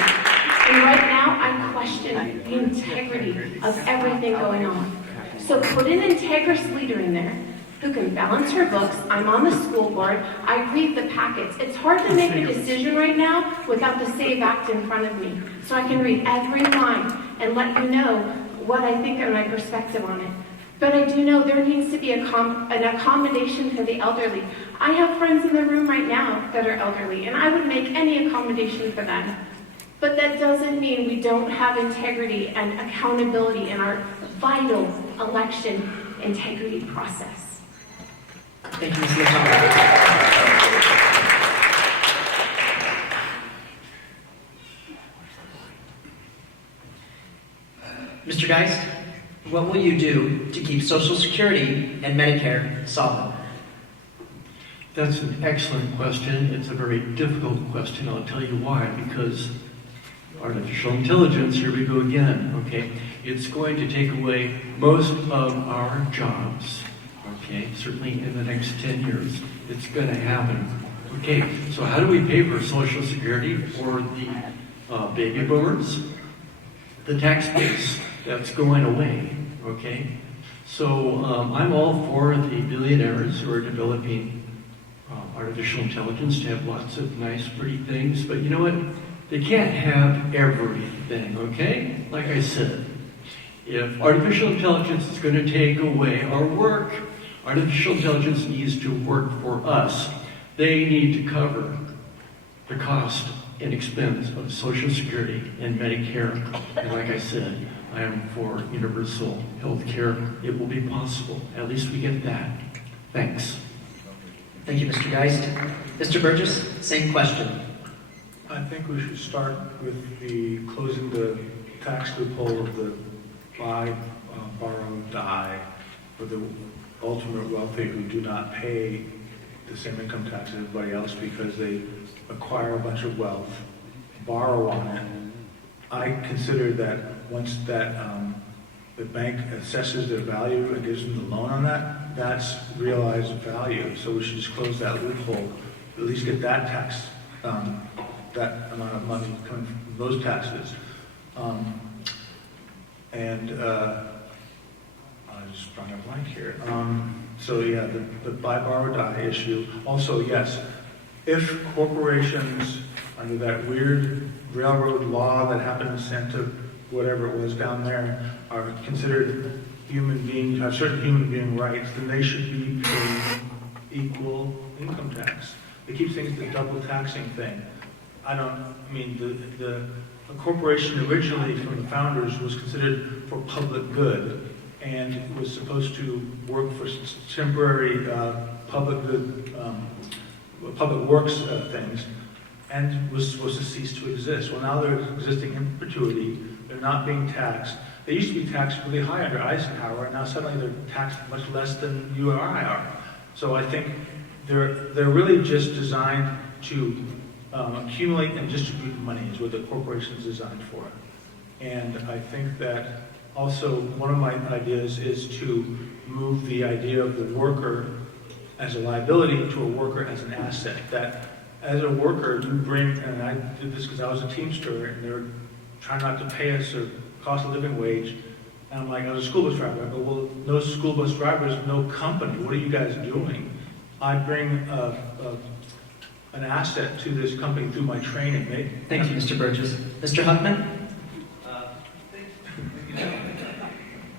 And right now, I question the integrity of everything going on. So put an integrous leader in there who can balance her books. I'm on the school board. I read the packets. It's hard to make a decision right now without the SAVE Act in front of me. So I can read every line and let you know what I think and my perspective on it. But I do know there needs to be an accommodation for the elderly. I have friends in the room right now that are elderly, and I would make any accommodation for them. But that doesn't mean we don't have integrity and accountability in our vital election integrity process. Thank you, Ms. Littau. Mr. Geist, what will you do to keep Social Security and Medicare solvent? That's an excellent question. It's a very difficult question. I'll tell you why. Because artificial intelligence, here we go again, okay? It's going to take away most of our jobs, okay? Certainly in the next 10 years, it's going to happen. Okay, so how do we pay for Social Security for the baby boomers? The tax base, that's going away, okay? So I'm all for the billionaires who are developing artificial intelligence to have lots of nice, pretty things, but you know what? They can't have everything, okay? Like I said, if artificial intelligence is going to take away our work, artificial intelligence needs to work for us. They need to cover the cost and expense of Social Security and Medicare. And like I said, I am for universal health care. It will be possible. At least we get that. Thanks. Thank you, Mr. Geist. Mr. Burgess, same question. I think we should start with the closing the tax loophole of the buy, borrow, die for the ultimate wealthy who do not pay the same income tax as everybody else because they acquire a bunch of wealth, borrow on it. I consider that once that the bank assesses their value and gives them the loan on that, that's realized value. So we should just close that loophole, at least get that tax, that amount of money coming from those taxes. I just sprung a blank here. So yeah, the buy, borrow, die issue. Also, yes, if corporations under that weird railroad law that happened in Santa, whatever it was down there, are considered human beings, have certain human being rights, then they should be paying equal income tax. They keep saying it's the double taxing thing. The corporation originally from the founders was considered for public good and was supposed to work for temporary public good, public works things, and was supposed to cease to exist. Well, now they're existing in perpetuity. They're not being taxed. They used to be taxed really high under Eisenhower, and now suddenly they're taxed much less than you or I are. So I think they're really just designed to accumulate and distribute money is what the corporation is designed for. And I think that also one of my ideas is to move the idea of the worker as a liability to a worker as an asset. That as a worker, you bring, and I did this because I was a Teamster, and they're trying not to pay us a cost of living wage. And I'm like, I was a school bus driver. I go, well, no school bus drivers, no company. What are you guys doing? I bring an asset to this company through my training. Thank you, Mr. Burgess. Mr. Huffman?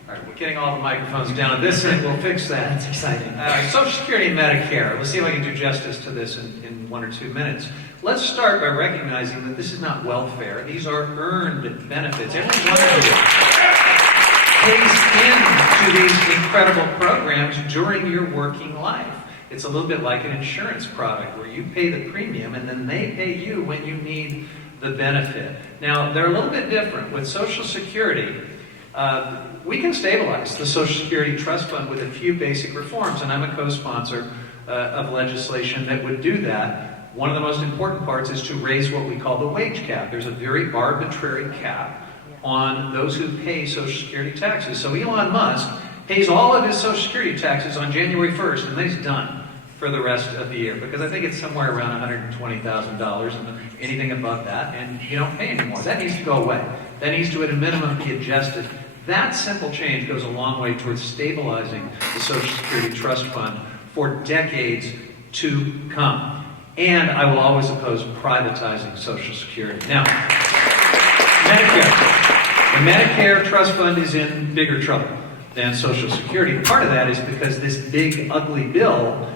All right, we're getting all the microphones down. This end, we'll fix that. That's exciting. Social Security and Medicare. Let's see if I can do justice to this in 1 or 2 minutes. Let's start by recognizing that this is not welfare. These are earned benefits. Every one of you pays into these incredible programs during your working life. It's a little bit like an insurance product where you pay the premium and then they pay you when you need the benefit. Now, they're a little bit different. With Social Security, we can stabilize the Social Security Trust Fund with a few basic reforms, and I'm a co-sponsor of legislation that would do that. One of the most important parts is to raise what we call the wage cap. There's a very arbitrary cap on those who pay Social Security taxes. So Elon Musk pays all of his Social Security taxes on January 1st, and then he's done for the rest of the year, because I think it's somewhere around $120,000, and anything above that, and you don't pay anymore. That needs to go away. That needs to, at a minimum, be adjusted. That simple change goes a long way towards stabilizing the Social Security Trust Fund for decades to come. And I will always oppose privatizing Social Security. Now, Medicare. The Medicare Trust Fund is in bigger trouble than Social Security. Part of that is because this big, ugly bill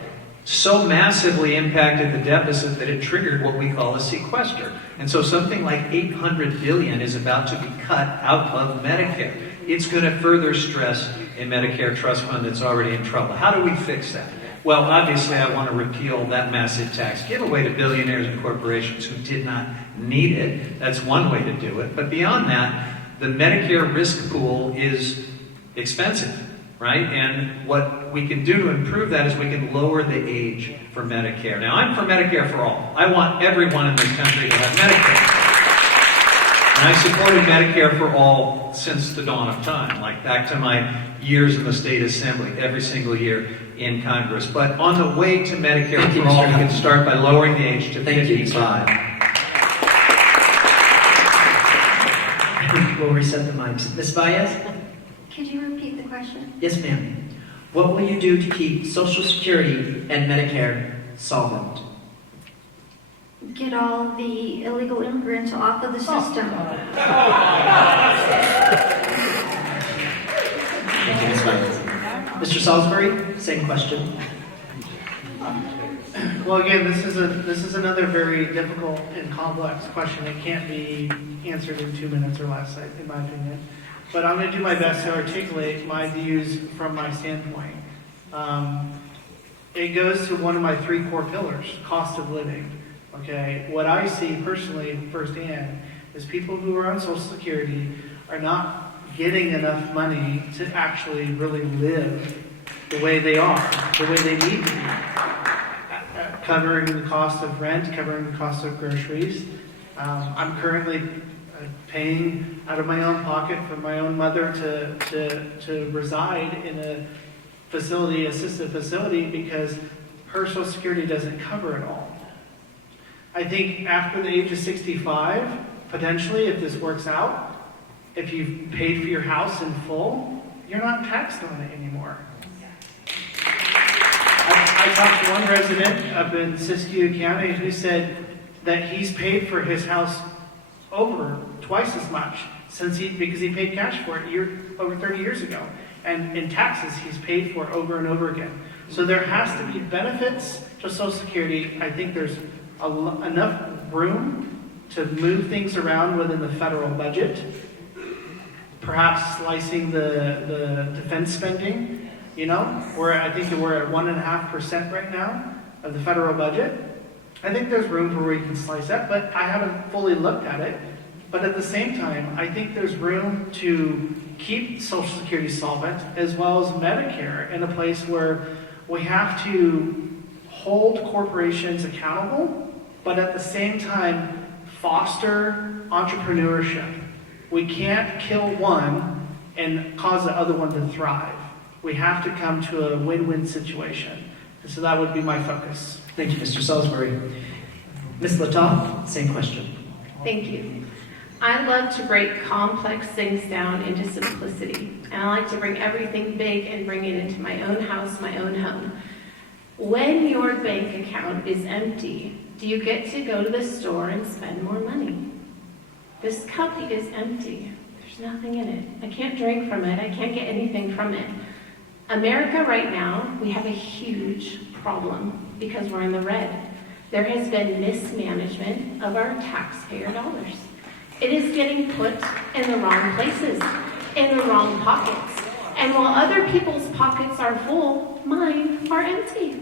so massively impacted the deficit that it triggered what we call a sequester. And so something like $800 billion is about to be cut out of Medicare. It's going to further stress a Medicare trust fund that's already in trouble. How do we fix that? Well, obviously, I want to repeal that massive tax giveaway to billionaires and corporations who did not need it. That's one way to do it. But beyond that, the Medicare risk pool is expensive, right? And what we can do to improve that is we can lower the age for Medicare. Now, I'm for Medicare for all. I want everyone in this country to have Medicare. And I supported Medicare for all since the dawn of time, like back to my years in the state assembly, every single year in Congress. But on the way to Medicare for all, we can start by lowering the age to 55. We'll reset the mics. Ms. Valles? Could you repeat the question? Yes, ma'am. What will you do to keep Social Security and Medicare solvent? Get all the illegal immigrants off of the system. Thank you, Ms. Valles. Mr. Saulsbury, same question. Well, again, this is another very difficult and complex question. It can't be answered in 2 minutes or less, in my opinion. But I'm going to do my best to articulate my views from my standpoint. It goes to one of my 3 core pillars, cost of living. okay? What I see personally firsthand is people who are on Social Security are not getting enough money to actually really live the way they are, the way they need to be. Covering the cost of rent, covering the cost of groceries. I'm currently paying out of my own pocket for my own mother to reside in a facility, assisted facility, because her Social Security doesn't cover it all. I think after the age of 65, potentially, if this works out, if you've paid for your house in full, you're not taxed on it anymore. I talked to one resident up in Siskiyou County who said that he's paid for his house over twice as much because he paid cash for it over 30 years ago. And in taxes, he's paid for over and over again. So there has to be benefits to Social Security. I think there's enough room to move things around within the federal budget. Perhaps slicing the defense spending. I think we're at 1.5% right now of the federal budget. I think there's room for where we can slice that, but I haven't fully looked at it. But at the same time, I think there's room to keep Social Security solvent as well as Medicare in a place where we have to hold corporations accountable, but at the same time foster entrepreneurship. We can't kill one and cause the other one to thrive. We have to come to a win-win situation. And so that would be my focus. Thank you, Mr. Saulsbury. Ms. Littau, same question. Thank you. I love to break complex things down into simplicity, and I like to bring everything big and bring it into my own house, my own home. When your bank account is empty, do you get to go to the store and spend more money? This cup is empty. There's nothing in it. I can't drink from it. I can't get anything from it. America right now, we have a huge problem because we're in the red. There has been mismanagement of our taxpayer dollars. It is getting put in the wrong places, in the wrong pockets. And while other people's pockets are full, mine are empty.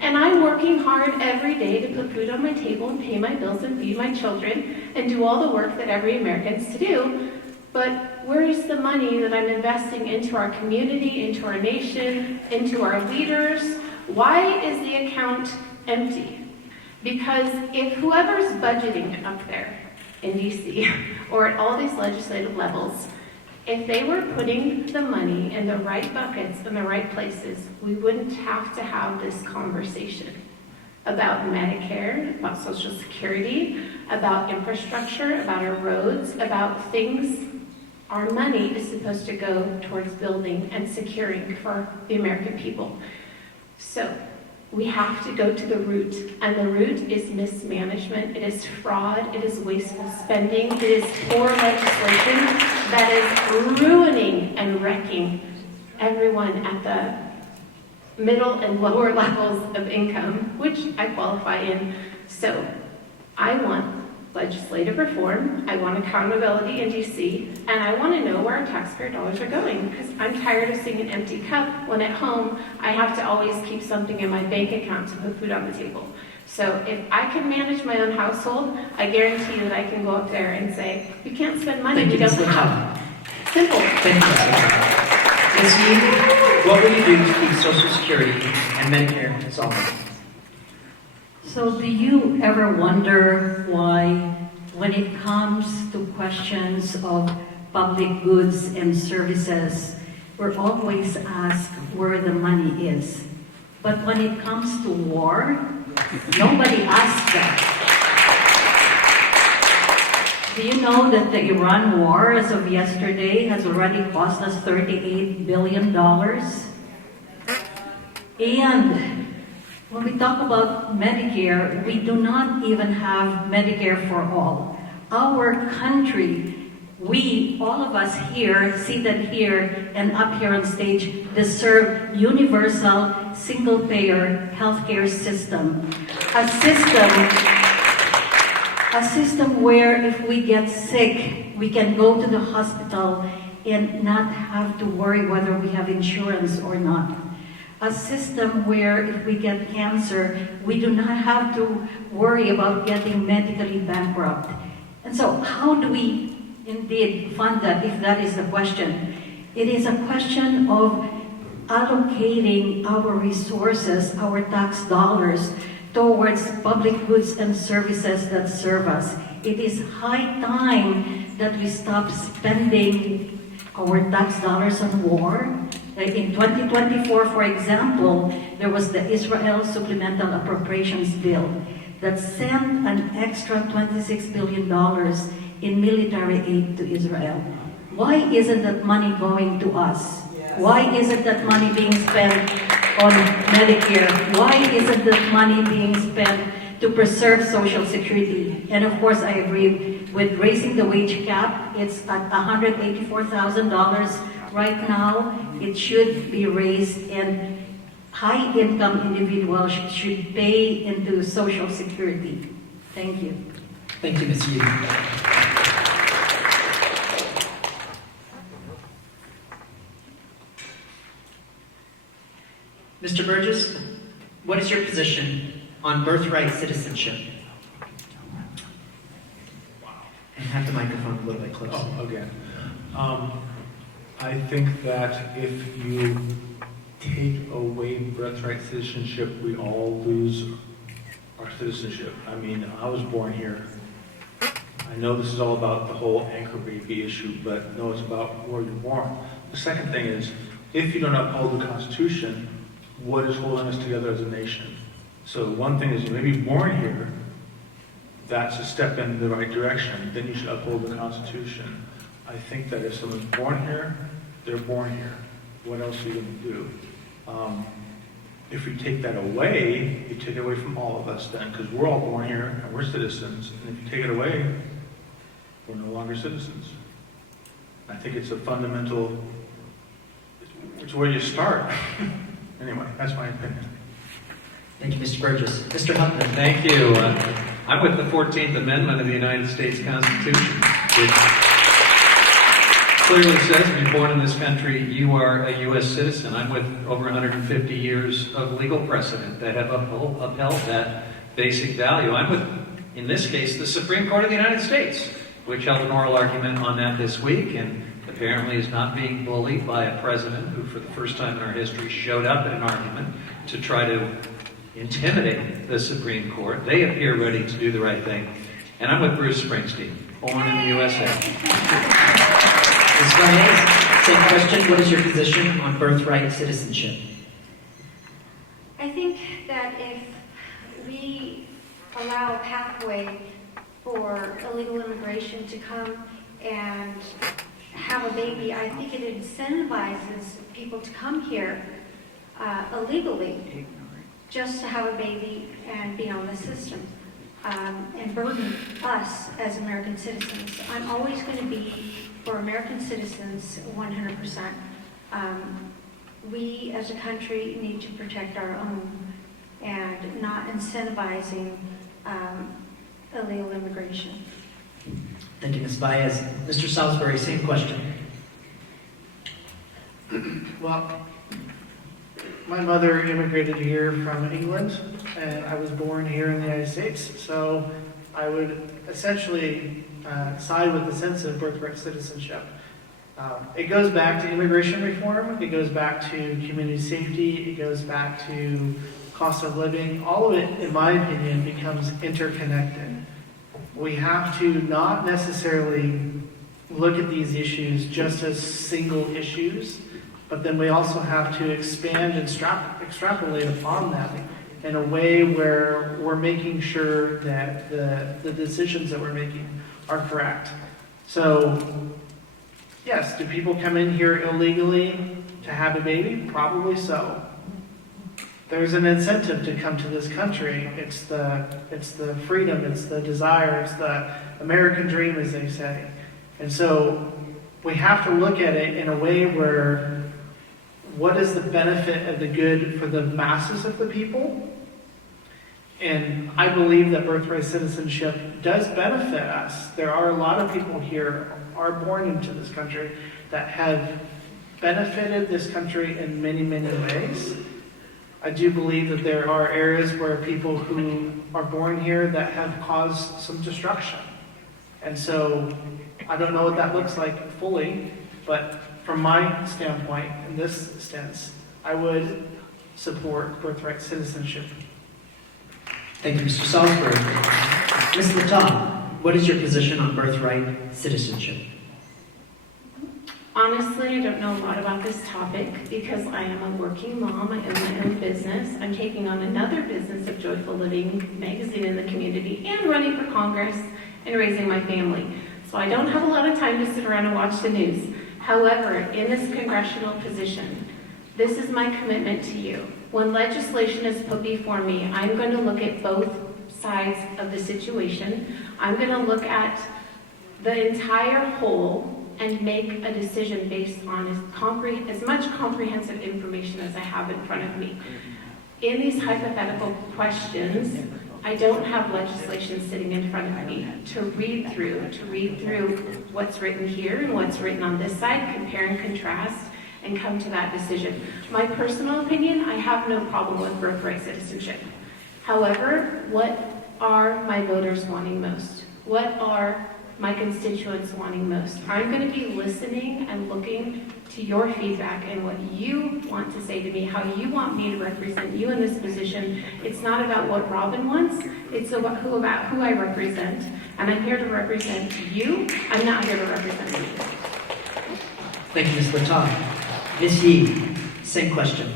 And I'm working hard every day to put food on my table and pay my bills and feed my children and do all the work that every American's to do. But where is the money that I'm investing into our community, into our nation, into our leaders? Why is the account empty? Because if whoever's budgeting up there in DC or at all these legislative levels, if they were putting the money in the right buckets in the right places, we wouldn't have to have this conversation about Medicare, about Social Security, about infrastructure, about our roads, about things. Our money is supposed to go towards building and securing for the American people. So we have to go to the root, and the root is mismanagement, it is fraud, it is wasteful spending, it is poor legislation that is ruining and wrecking everyone at the middle and lower levels of income, which I qualify in. So I want legislative reform, I want accountability in DC, and I want to know where our taxpayer dollars are going, because I'm tired of seeing an empty cup when at home I have to always keep something in my bank account to put food on the table. So if I can manage my own household, I guarantee you that I can go up there and say, we can't spend money we don't have. Simple. Thank you, Ms. Yee, what will you do to keep Social Security and Medicare solvent? So do you ever wonder why, when it comes to questions of public goods and services, we're always asked where the money is? But when it comes to war, nobody asks that. Do you know that the Iran war, as of yesterday, has already cost us $38 billion? And when we talk about Medicare, we do not even have Medicare for all. Our country, all of us here, seated here and up here on stage, deserve universal, single-payer healthcare system. A system where if we get sick, we can go to the hospital and not have to worry whether we have insurance or not. a system where if we get cancer, we do not have to worry about getting medically bankrupt. And so how do we indeed fund that, if that is the question? It is a question of allocating our resources, our tax dollars, towards public goods and services that serve us. It is high time that we stop spending our tax dollars on war. Like in 2024, for example, there was the Israel Supplemental Appropriations Bill that sent an extra $26 billion in military aid to Israel. Why isn't that money going to us? Why isn't that money being spent on Medicare? Why isn't that money being spent to preserve Social Security? And of course, I agree with raising the wage cap. It's at $184,000 right now. It should be raised, and high-income individuals should pay into Social Security. Thank you. Thank you, Ms. Yu. Mr. Burgess, what is your position on birthright citizenship? And have the microphone a little bit closer. Oh, again. I think that if you take away birthright citizenship, we all lose our citizenship. I mean, I was born here. I know this is all about the whole anchor baby issue, but no, it's about where you're born. The second thing is, if you don't uphold the Constitution, what is holding us together as a nation? So one thing is, you may be born here, that's a step in the right direction, then you should uphold the Constitution. I think that if someone's born here, they're born here. What else are you going to do? If we take that away, you take it away from all of us then, because we're all born here and we're citizens. And if you take it away, we're no longer citizens. I think it's a fundamental, it's where you start. Anyway, that's my opinion. Thank you, Mr. Burgess. Mr. Huffman. Thank you. I'm with the 14th Amendment of the United States Constitution, which clearly says if you're born in this country, you are a U.S. citizen. I'm with over 150 years of legal precedent that have upheld that basic value. I'm with, in this case, the Supreme Court of the United States, which held an oral argument on that this week, and apparently is not being bullied by a president who, for the first time in our history, showed up at an argument to try to intimidate the Supreme Court. They appear ready to do the right thing. And I'm with Bruce Springsteen, born in the USA. Ms. Valles, same question. What is your position on birthright citizenship? I think that if we allow a pathway for illegal immigration to come and have a baby, I think it incentivizes people to come here illegally just to have a baby and be on the system and burden us as American citizens. I'm always going to be for American citizens 100%. We as a country need to protect our own and not incentivizing illegal immigration. Thank you, Ms. Valles. Mr. Saulsbury, same question. Well, my mother immigrated here from England, and I was born here in the United States. So I would essentially side with the sense of birthright citizenship. It goes back to immigration reform. It goes back to community safety. It goes back to cost of living. All of it, in my opinion, becomes interconnected. We have to not necessarily look at these issues just as single issues, but then we also have to expand and extrapolate upon that in a way where we're making sure that the decisions that we're making are correct. So, yes, do people come in here illegally to have a baby? Probably so. There's an incentive to come to this country. It's the freedom, it's the desire, it's the American dream, as they say. And so we have to look at it in a way where what is the benefit of the good for the masses of the people? And I believe that birthright citizenship does benefit us. There are a lot of people here are born into this country that have benefited this country in many, many ways. I do believe that there are areas where people who are born here that have caused some destruction. And so I don't know what that looks like fully, but from my standpoint, in this sense, I would support birthright citizenship. Thank you, Mr. Saulsbury. Ms. Littau, what is your position on birthright citizenship? Honestly, I don't know a lot about this topic because I am a working mom. I own my own business. I'm taking on another business of Joyful Living magazine in the community and running for Congress and raising my family. So I don't have a lot of time to sit around and watch the news. However, in this congressional position, this is my commitment to you. When legislation is put before me, I'm going to look at both sides of the situation. I'm going to look at the entire whole and make a decision based on as much comprehensive information as I have in front of me. In these hypothetical questions, I don't have legislation sitting in front of me to read through what's written here and what's written on this side, compare and contrast, and come to that decision. My personal opinion, I have no problem with birthright citizenship. However, what are my voters wanting most? What are my constituents wanting most? I'm going to be listening and looking to your feedback and what you want to say to me, how you want me to represent you in this position. It's not about what Robin wants, it's about who I represent. And I'm here to represent you, I'm not here to represent you. Thank you, Ms. Littau. Ms. Yee, same question.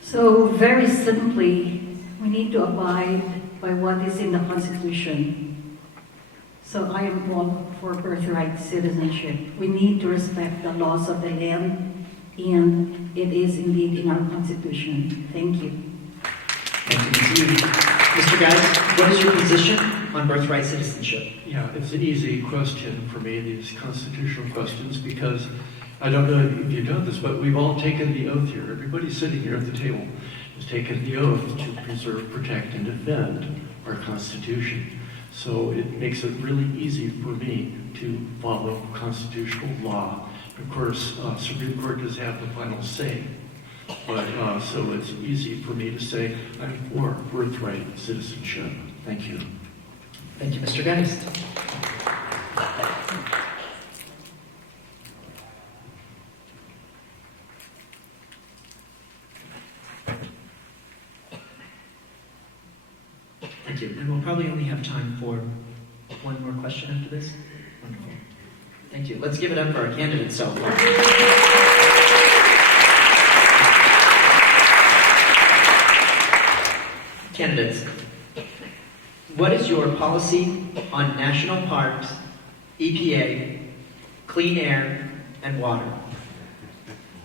So very simply, we need to abide by what is in the Constitution. So I am all for birthright citizenship. We need to respect the laws of the land, and it is indeed in our Constitution. Thank you. Thank you, Ms. Yee. Mr. Geist, what is your position on birthright citizenship? Yeah, it's an easy question for me, these constitutional questions, because I don't know if you know this, but we've all taken the oath here. Everybody sitting here at the table has taken the oath to preserve, protect, and defend our Constitution. So it makes it really easy for me to follow constitutional law. Of course, Supreme Court does have the final say, but so it's easy for me to say I'm for birthright citizenship. Thank you. Thank you, Mr. Geist. Thank you. And we'll probably only have time for one more question after this. Wonderful. Thank you. Let's give it up for our candidates so far. Candidates, what is your policy on national parks, EPA, clean air, and water?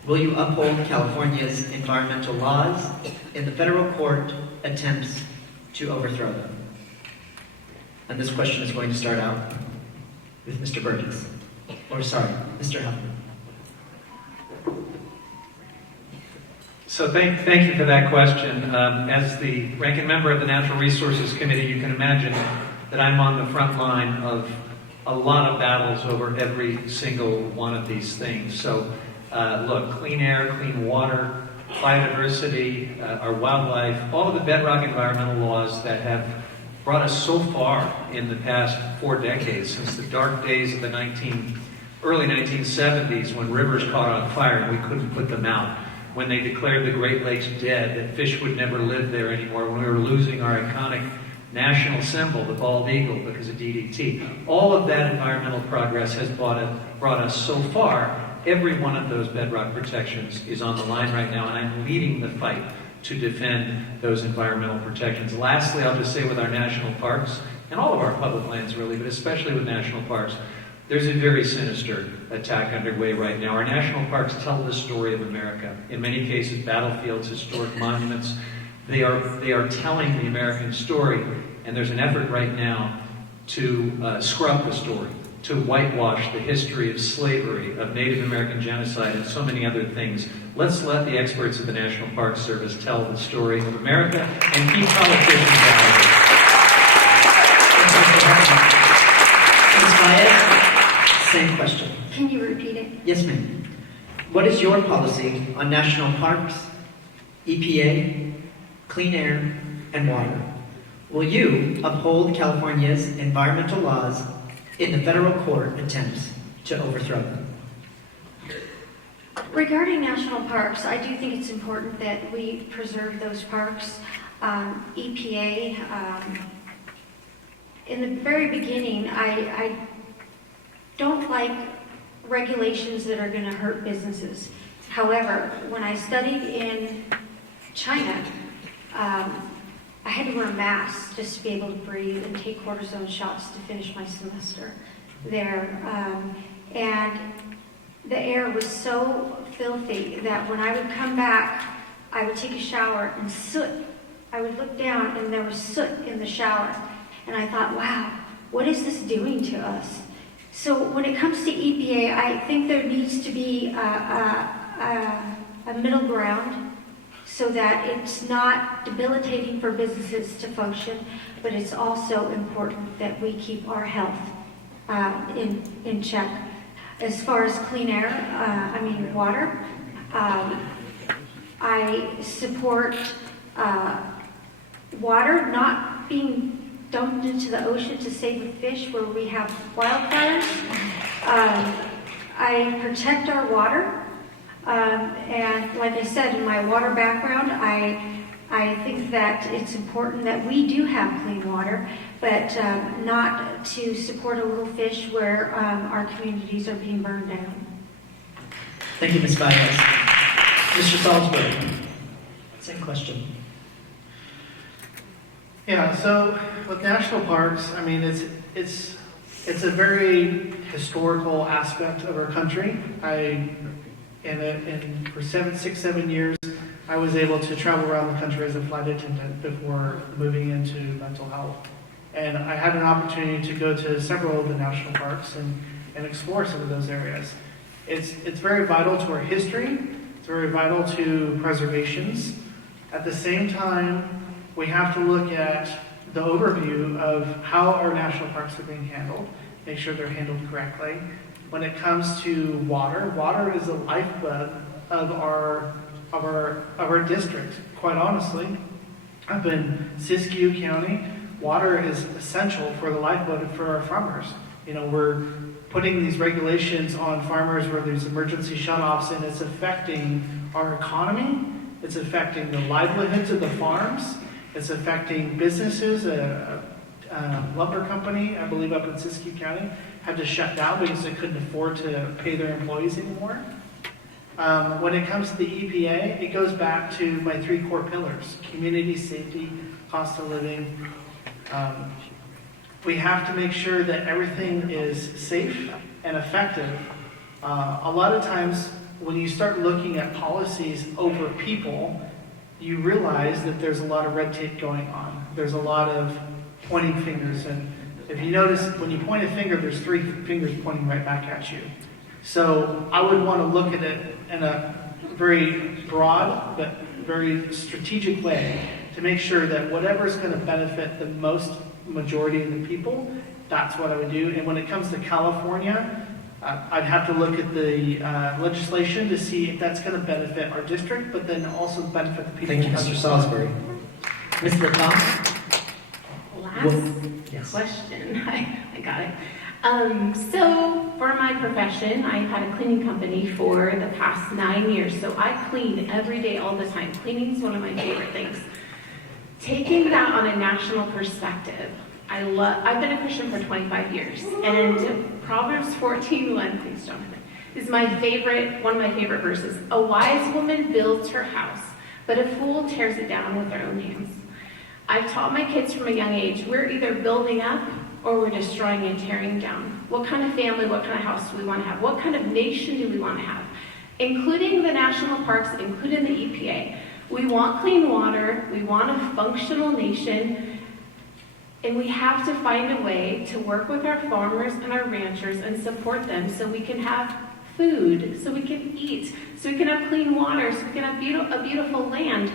Will you uphold California's environmental laws in the federal court attempts to overthrow them? And this question is going to start out with Mr. Burgess. Mr. Huffman. So thank you for that question. As the ranking member of the Natural Resources Committee, you can imagine that I'm on the front line of a lot of battles over every single one of these things. So look, clean air, clean water, biodiversity, our wildlife, all of the bedrock environmental laws that have brought us so far in the past 4 decades, since the dark days of the early 1970s when rivers caught on fire and we couldn't put them out, when they declared the Great Lakes dead, that fish would never live there anymore, when we were losing our iconic national symbol, the bald eagle, because of DDT. All of that environmental progress has brought us so far. Every one of those bedrock protections is on the line right now, and I'm leading the fight to defend those environmental protections. Lastly, I'll just say with our national parks, and all of our public lands really, but especially with national parks, there's a very sinister attack underway right now. Our national parks tell the story of America. In many cases, battlefields, historic monuments, they are telling the American story, and there's an effort right now to scrub the story, to whitewash the history of slavery, of Native American genocide, and so many other things. Let's let the experts of the National Park Service tell the story of America and keep politicians out Ms. Valles, same question. Can you repeat it? Yes, ma'am. What is your policy on national parks, EPA, clean air, and water. Will you uphold California's environmental laws in the federal court attempts to overthrow them? Regarding national parks, I do think it's important that we preserve those parks. EPA, in the very beginning, I don't like regulations that are going to hurt businesses. However, when I studied in China, I had to wear a mask just to be able to breathe and take cortisone shots to finish my semester there. And the air was so filthy that when I would come back, I would take a shower and soot. I would look down and there was soot in the shower. And I thought, wow, what is this doing to us? So when it comes to EPA, I think there needs to be a middle ground so that it's not debilitating for businesses to function, but it's also important that we keep our health in check. As far as clean air, water, I support water not being dumped into the ocean to save the fish where we have wildfires. I protect our water, and like I said, in my water background, I think that it's important that we do have clean water, but not to support a little fish where our communities are being burned down. Thank you, Ms. Valles. Mr. Saulsbury, same question. Yeah, so with national parks, it's a very historical aspect of our country. For 7 years, I was able to travel around the country as a flight attendant before moving into mental health. And I had an opportunity to go to several of the national parks and explore some of those areas. It's very vital to our history. It's very vital to preservations. At the same time, we have to look at the overview of how our national parks are being handled, make sure they're handled correctly. When it comes to water, water is the lifeblood of our district, quite honestly. Up in Siskiyou County, water is essential for the lifeblood for our farmers. We're putting these regulations on farmers where there's emergency shutoffs, and it's affecting our economy. It's affecting the livelihoods of the farms. It's affecting businesses. A lumber company, I believe up in Siskiyou County, had to shut down because they couldn't afford to pay their employees anymore. When it comes to the EPA, it goes back to my 3 core pillars: community safety, cost of living. We have to make sure that everything is safe and effective. A lot of times when you start looking at policies over people, you realize that there's a lot of red tape going on. There's a lot of pointing fingers. And if you notice, when you point a finger, there's 3 fingers pointing right back at you. So I would want to look at it in a very broad but very strategic way to make sure that whatever is going to benefit the most majority of the people, that's what I would do. And when it comes to California, I'd have to look at the legislation to see if that's going to benefit our district, but then also benefit the people. Thank you, Mr. Saulsbury. Ms. Littau? Last question. I got it. So for my profession, I've had a cleaning company for the past 9 years. So I clean every day, all the time. Cleaning is one of my favorite things. Taking that on a national perspective, I've been a Christian for 25 years, and Proverbs 14:1, please don't hit it, is one of my favorite verses. A wise woman builds her house, but a fool tears it down with their own hands. I've taught my kids from a young age, we're either building up or we're destroying and tearing down. What kind of family, what kind of house do we want to have? What kind of nation do we want to have? Including the national parks, including the EPA. We want clean water, we want a functional nation, and we have to find a way to work with our farmers and our ranchers and support them so we can have food, so we can eat, so we can have clean water, so we can have a beautiful land.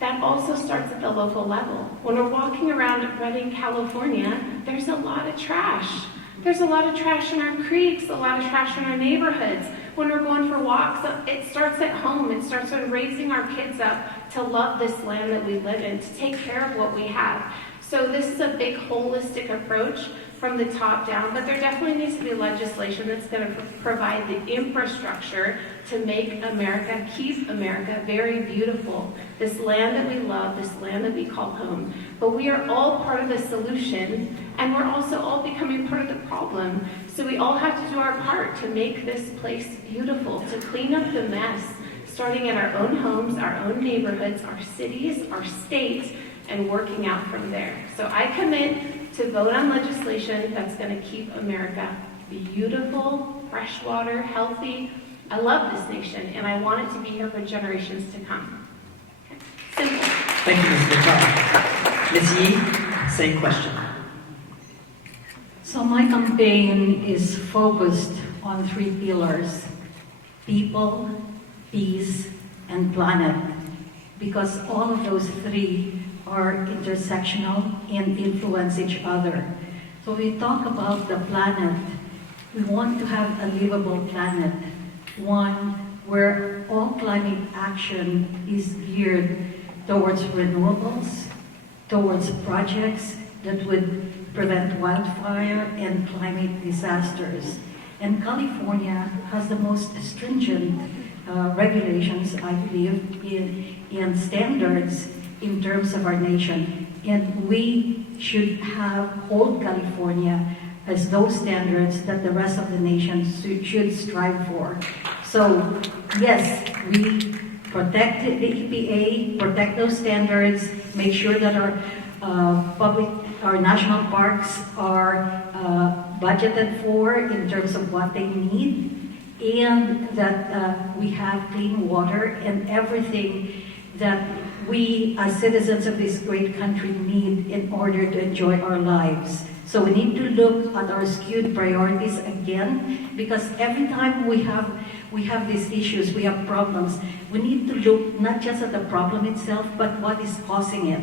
That also starts at the local level. When we're walking around Redding, California, there's a lot of trash. There's a lot of trash in our creeks, a lot of trash in our neighborhoods. When we're going for walks, it starts at home. It starts with raising our kids up to love this land that we live in, to take care of what we have. So this is a big holistic approach from the top down, but there definitely needs to be legislation that's going to provide the infrastructure to make America, keep America very beautiful. This land that we love, this land that we call home. But we are all part of the solution, and we're also all becoming part of the problem. So we all have to do our part to make this place beautiful, to clean up the mess, starting in our own homes, our own neighborhoods, our cities, our states, and working out from there. So I commit to vote on legislation that's going to keep America beautiful, freshwater, healthy. I love this nation, and I want it to be here for generations to come. Okay. Simple. Thank you, Ms. Littau. Ms. Yee, same question. So my campaign is focused on 3 pillars: people, peace, and planet, because all of those 3 are intersectional and influence each other. So we talk about the planet. We want to have a livable planet, one where all climate action is geared towards renewables, towards projects that would prevent wildfire and climate disasters. And California has the most stringent regulations, I believe, in standards in terms of our nation. And we should hold California as those standards that the rest of the nation should strive for. So, yes, we protect the EPA, protect those standards, make sure that our national parks are budgeted for in terms of what they need, and that we have clean water and everything that we as citizens of this great country need in order to enjoy our lives. So we need to look at our skewed priorities again, because every time we have these issues, we have problems, we need to look not just at the problem itself, but what is causing it.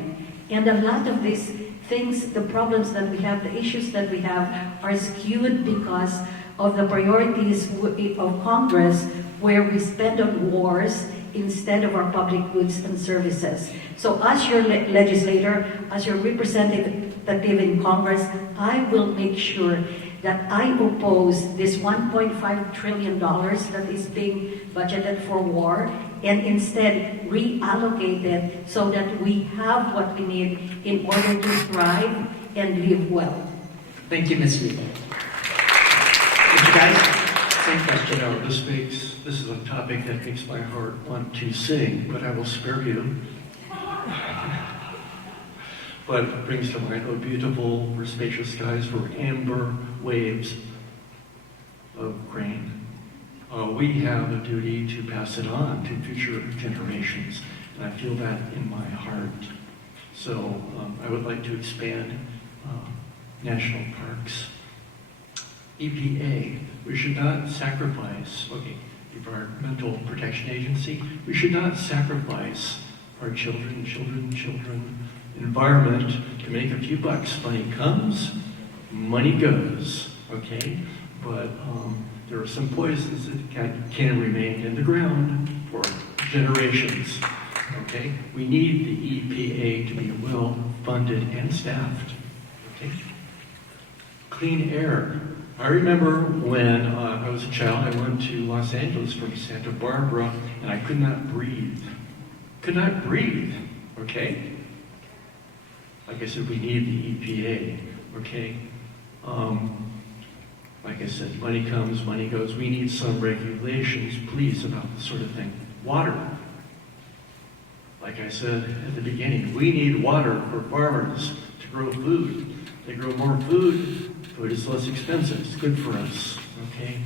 And a lot of these things, the problems that we have, the issues that we have, are skewed because of the priorities of Congress, where we spend on wars instead of our public goods and services. So as your legislator, as your representative in Congress, I will make sure that I oppose this $1.5 trillion that is being budgeted for war, and instead reallocate it so that we have what we need in order to thrive and live well. Thank you, Ms. Lee. Mr. Geist, same question. This is a topic that makes my heart want to sing, but I will spare you. But it brings to mind how beautiful or spacious skies were amber waves of grain. We have a duty to pass it on to future generations, and I feel that in my heart. So I would like to expand national parks. EPA, we should not sacrifice, Environmental Protection Agency, we should not sacrifice our children, environment to make a few bucks. Money comes, money goes, okay? But there are some poisons that can remain in the ground for generations, okay? We need the EPA to be well funded and staffed, okay? Clean air. I remember when I was a child, I went to Los Angeles from Santa Barbara, and I could not breathe. Could not breathe, okay? Like I said, we need the EPA, okay? Like I said, money comes, money goes. We need some regulations, please, about this sort of thing. Water. Like I said at the beginning, we need water for farmers to grow food. They grow more food. Food is less expensive. It's good for us, okay?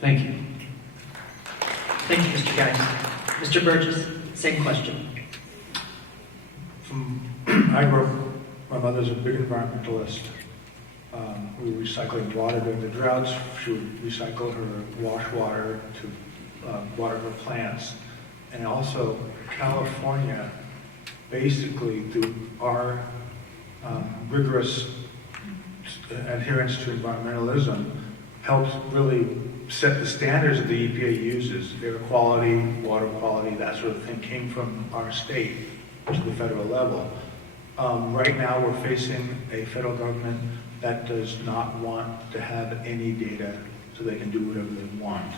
Thank you. Thank you, Mr. Geist. Mr. Burgess, same question. I grew up, my mother's a big environmentalist. We were recycling water during the droughts. She would recycle her wash water to water her plants. And also, California, basically through our rigorous adherence to environmentalism helps really set the standards that the EPA uses. Air quality, water quality, that sort of thing came from our state to the federal level. Right now, we're facing a federal government that does not want to have any data so they can do whatever they want.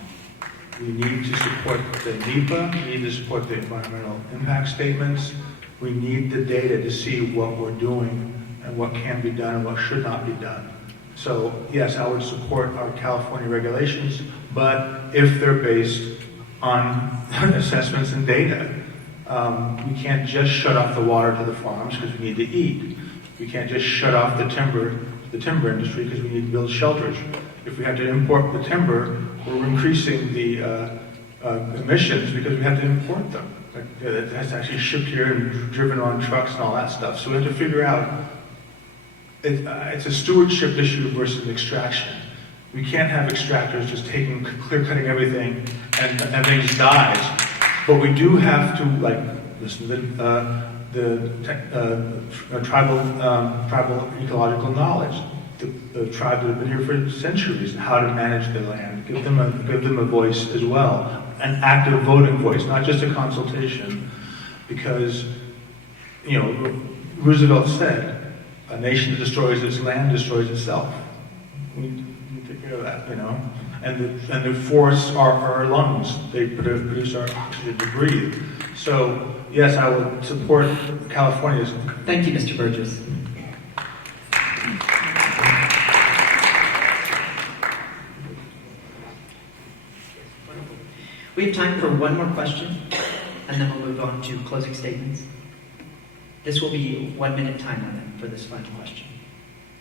We need to support the NEPA, we need to support the environmental impact statements. We need the data to see what we're doing and what can be done and what should not be done. So yes, I would support our California regulations, but if they're based on assessments and data. We can't just shut off the water to the farms because we need to eat. We can't just shut off the timber industry because we need to build shelters. If we have to import the timber, we're increasing the emissions because we have to import them. It has to actually shipped here and driven on trucks and all that stuff. So we have to figure out, it's a stewardship issue versus extraction. We can't have extractors just clear-cutting everything and things dies. But we do have to, listen to the tribal ecological knowledge. The tribes that have been here for centuries, how to manage their land, give them a voice as well, an active voting voice, not just a consultation. Because, Roosevelt said, a nation that destroys its land destroys itself. We need to take care of that, And the forests are our lungs. They produce our oxygen to breathe. So, yes, I would support California's. Thank you, Mr. Burgess. We have time for one more question, and then we'll move on to closing statements. This will be 1 minute time limit for this final question.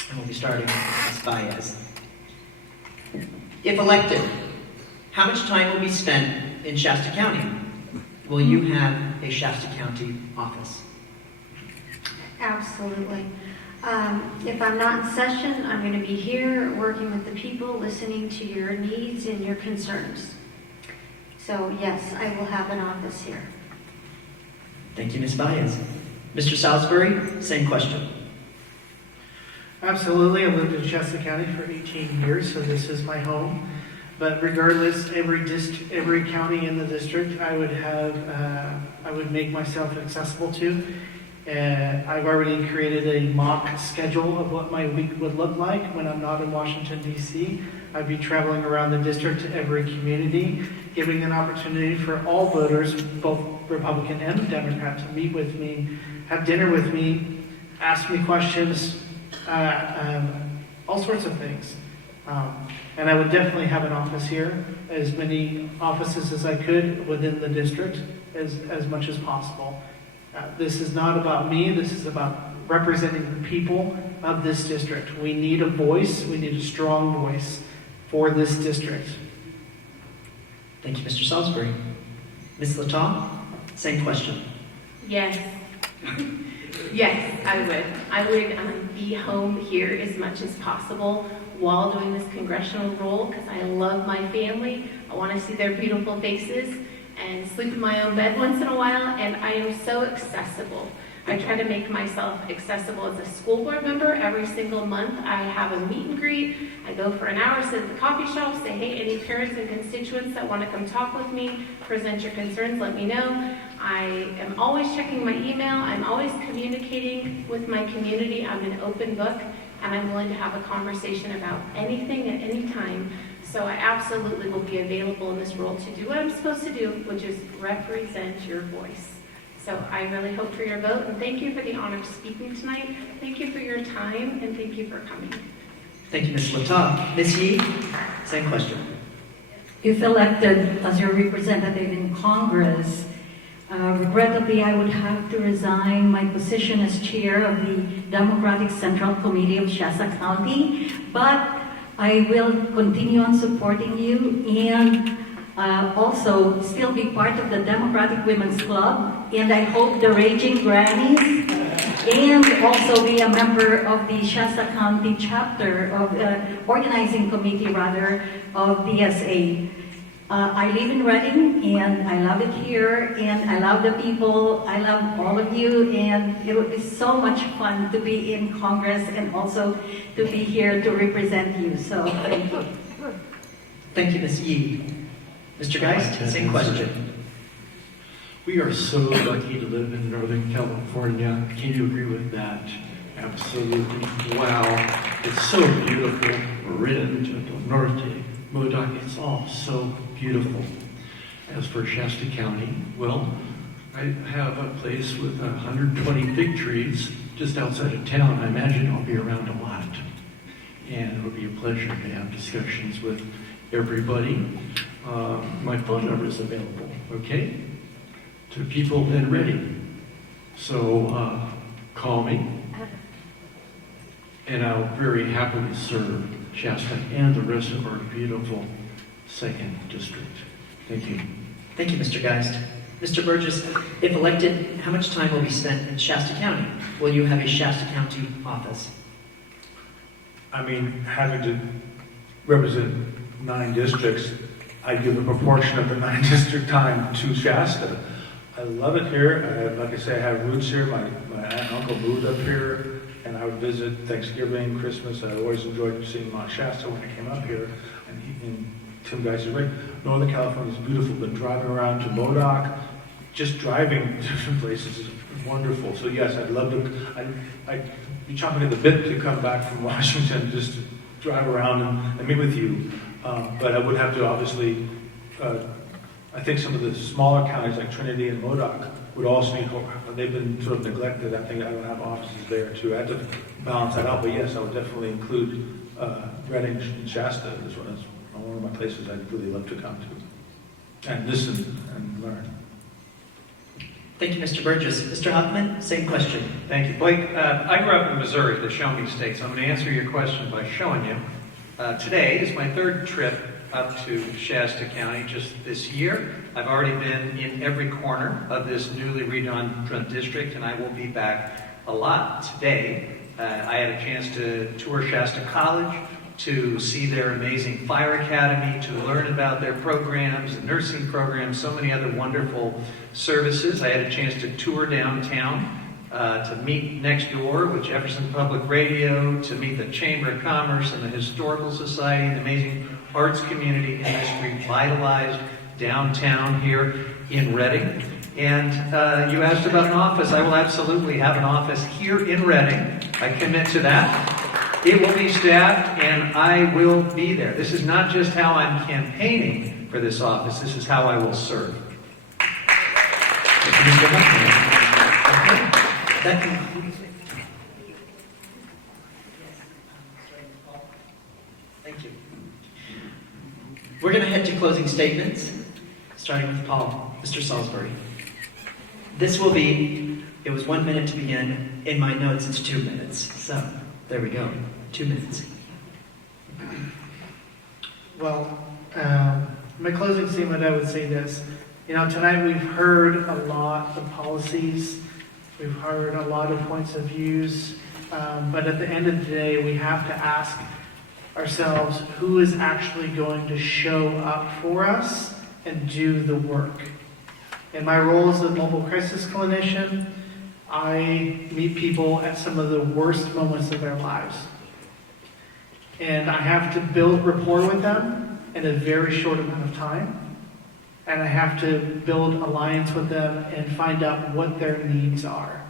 And we'll be starting with Ms. Valles. If elected, how much time will be spent in Shasta County? Will you have a Shasta County office? Absolutely. If I'm not in session, I'm going to be here working with the people, listening to your needs and your concerns. So yes, I will have an office here. Thank you, Ms. Valles. Mr. Saulsbury, same question. Absolutely. I've lived in Shasta County for 18 years, so this is my home. But regardless, every county in the district, I would make myself accessible to. I've already created a mock schedule of what my week would look like when I'm not in Washington, D.C. I'd be traveling around the district to every community, giving an opportunity for all voters, both Republican and Democrat, to meet with me, have dinner with me, ask me questions, all sorts of things. And I would definitely have an office here, as many offices as I could within the district, as much as possible. This is not about me, this is about representing the people of this district. We need a voice, we need a strong voice for this district. Thank you, Mr. Saulsbury. Ms. Littau, same question. Yes. Yes, I would. I would be home here as much as possible while doing this congressional role because I love my family. I want to see their beautiful faces and sleep in my own bed once in a while, and I am so accessible. I try to make myself accessible as a school board member. Every single month I have a meet and greet. I go for an hour, sit at the coffee shop, say, hey, any parents and constituents that want to come talk with me, present your concerns, let me know. I am always checking my email. I'm always communicating with my community. I'm an open book, and I'm willing to have a conversation about anything at any time. So I absolutely will be available in this role to do what I'm supposed to do, which is represent your voice. So I really hope for your vote, and thank you for the honor of speaking tonight. Thank you for your time, and thank you for coming. Thank you, Ms. Littau. Ms. Yee, same question. If elected as your representative in Congress, regrettably, I would have to resign my position as chair of the Democratic Central Committee of Shasta County, but I will continue on supporting you and also still be part of the Democratic Women's Club, and I hope the Raging Grannies, and also be a member of the Shasta County chapter of organizing committee rather of DSA. I live in Reading, and I love it here, and I love the people. I love all of you, and it would be so much fun to be in Congress and also to be here to represent you. So thank you. Thank you, Ms. Yee. Mr. Geist, same question. We are so lucky to live in Northern California. Can you agree with that? Absolutely. Wow. It's so beautiful. Marin, Del Norte, Modoc, it's all so beautiful. As for Shasta County, well, I have a place with 120 fig trees just outside of town. I imagine I'll be around a lot. And it'll be a pleasure to have discussions with everybody. My phone number is available, okay? To people in Reading. So call me, and I'll very happily serve Shasta and the rest of our beautiful 2nd District. Thank you. Thank you, Mr. Geist. Mr. Burgess, if elected, how much time will be spent in Shasta County? Will you have a Shasta County office? I mean, having to represent 9 districts, I give a proportion of the 9 district time to Shasta. I love it here. Like I say, I have roots here. My aunt and uncle moved up here, and I would visit Thanksgiving, Christmas. I always enjoyed seeing Mount Shasta when I came up here. And Tim Geist is right. Northern California is beautiful. Been driving around to Modoc, just driving to different places is wonderful. So yes, I'd love to. I'd be chomping at the bit to come back from Washington just to drive around and meet with you. But I would have to obviously. I think some of the smaller counties like Trinity and Modoc would also be, they've been sort of neglected. I think I don't have offices there too. I have to balance that out. But yes, I would definitely include Reading and Shasta as one of my places I'd really love to come to and listen and learn. Thank you, Mr. Burgess. Mr. Huffman, same question. Thank you, Blake. I grew up in Missouri, the Show Me State, so I'm going to answer your question by showing you. Today is my 3rd trip up to Shasta County just this year. I've already been in every corner of this newly redone district, and I will be back a lot today. I had a chance to tour Shasta College, to see their amazing fire academy, to learn about their programs, the nursing programs, so many other wonderful services. I had a chance to tour downtown, to meet next door with Jefferson Public Radio, to meet the Chamber of Commerce and the Historical Society, the amazing arts community industry vitalized downtown here in Reading. And you asked about an office. I will absolutely have an office here in Reading. I commit to that. It will be staffed, and I will be there. This is not just how I'm campaigning for this office. This is how I will serve. That concludes it. Thank you. We're going to head to closing statements, starting with Paul. Mr. Saulsbury. This will be, it was 1 minute to begin. In my notes, it's 2 minutes. So, there we go. 2 minutes. Well, my closing statement, I would say this. You know, tonight we've heard a lot of policies. We've heard a lot of points of views. But at the end of the day, we have to ask ourselves, who is actually going to show up for us and do the work? In my role as a mobile crisis clinician, I meet people at some of the worst moments of their lives. And I have to build rapport with them in a very short amount of time. And I have to build alliance with them and find out what their needs are.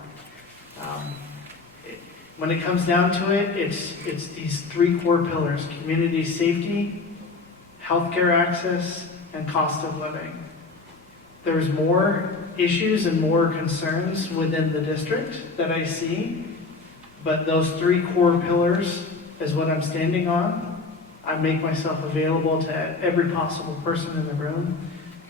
When it comes down to it, it's these 3 core pillars: community safety, healthcare access, and cost of living. There's more issues and more concerns within the district that I see, but those 3 core pillars is what I'm standing on. I make myself available to every possible person in the room.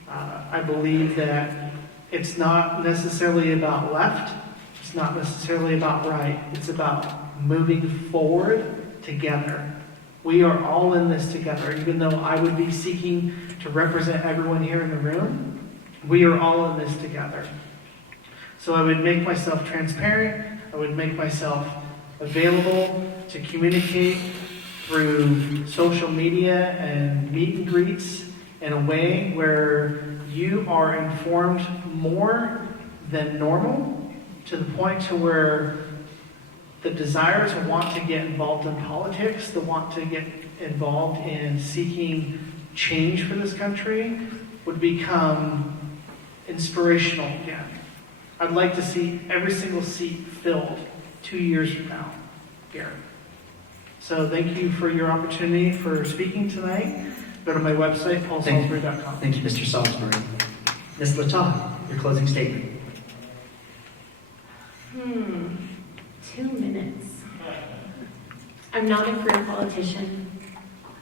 I believe that it's not necessarily about left, it's not necessarily about right, it's about moving forward together. We are all in this together. Even though I would be seeking to represent everyone here in the room, we are all in this together. So I would make myself transparent, I would make myself available to communicate through social media and meet and greets in a way where you are informed more than normal, to the point to where the desire to want to get involved in politics, the want to get involved in seeking change for this country would become inspirational again. I'd like to see every single seat filled 2 years from now here. So thank you for your opportunity for speaking tonight. Go to my website, paulsaulsbury.com. Thank you, Mr. Saulsbury. Ms. Littau, your closing statement. 2 minutes. I'm not a career politician.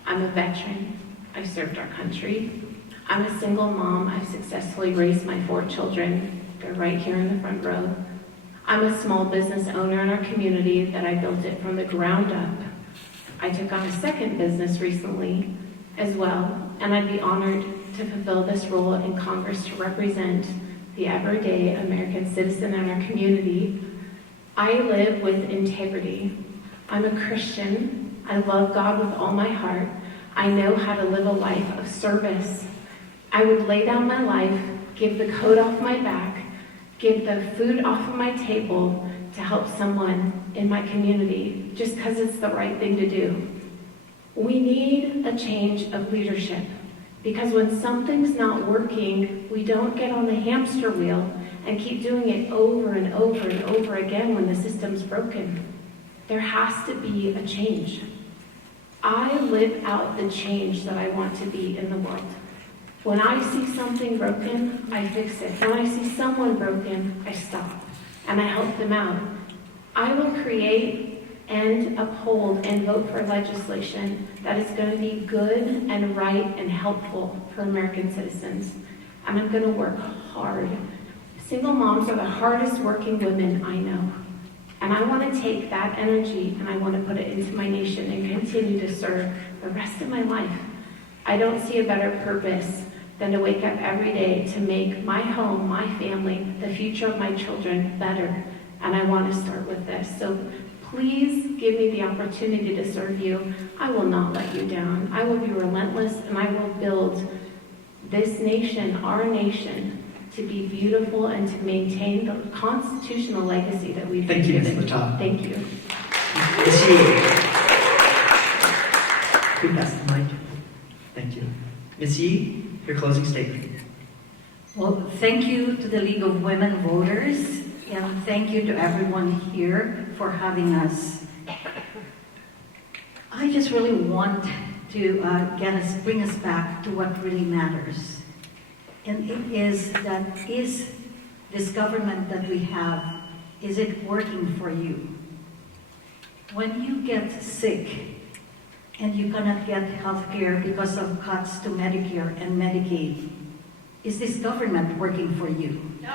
I'm a veteran. I've served our country. I'm a single mom. I've successfully raised my 4 children. They're right here in the front row. I'm a small business owner in our community that I built it from the ground up. I took on a second business recently as well, and I'd be honored to fulfill this role in Congress to represent the everyday American citizen in our community. I live with integrity. I'm a Christian. I love God with all my heart. I know how to live a life of service. I would lay down my life, give the coat off my back, give the food off of my table to help someone in my community just because it's the right thing to do. We need a change of leadership, because when something's not working, we don't get on the hamster wheel and keep doing it over and over and over again when the system's broken. There has to be a change. I live out the change that I want to be in the world. When I see something broken, I fix it. When I see someone broken, I stop and I help them out. I will create and uphold and vote for legislation that is going to be good and right and helpful for American citizens. And I'm going to work hard. Single moms are the hardest working women I know. And I want to take that energy and I want to put it into my nation and continue to serve the rest of my life. I don't see a better purpose than to wake up every day to make my home, my family, the future of my children better. And I want to start with this. So please give me the opportunity to serve you. I will not let you down. I will be relentless, and I will build this nation, our nation, to be beautiful and to maintain the constitutional legacy that we've been given. Thank you, Ms. Littau. Thank you. Ms. Yee. Who passed the mic? Thank you. Ms. Yee, your closing statement. Well, thank you to the League of Women Voters, and thank you to everyone here for having us. I just really want to bring us back to what really matters. And it is that, is this government that we have, is it working for you? When you get sick and you cannot get health care because of cuts to Medicare and Medicaid, is this government working for you? No.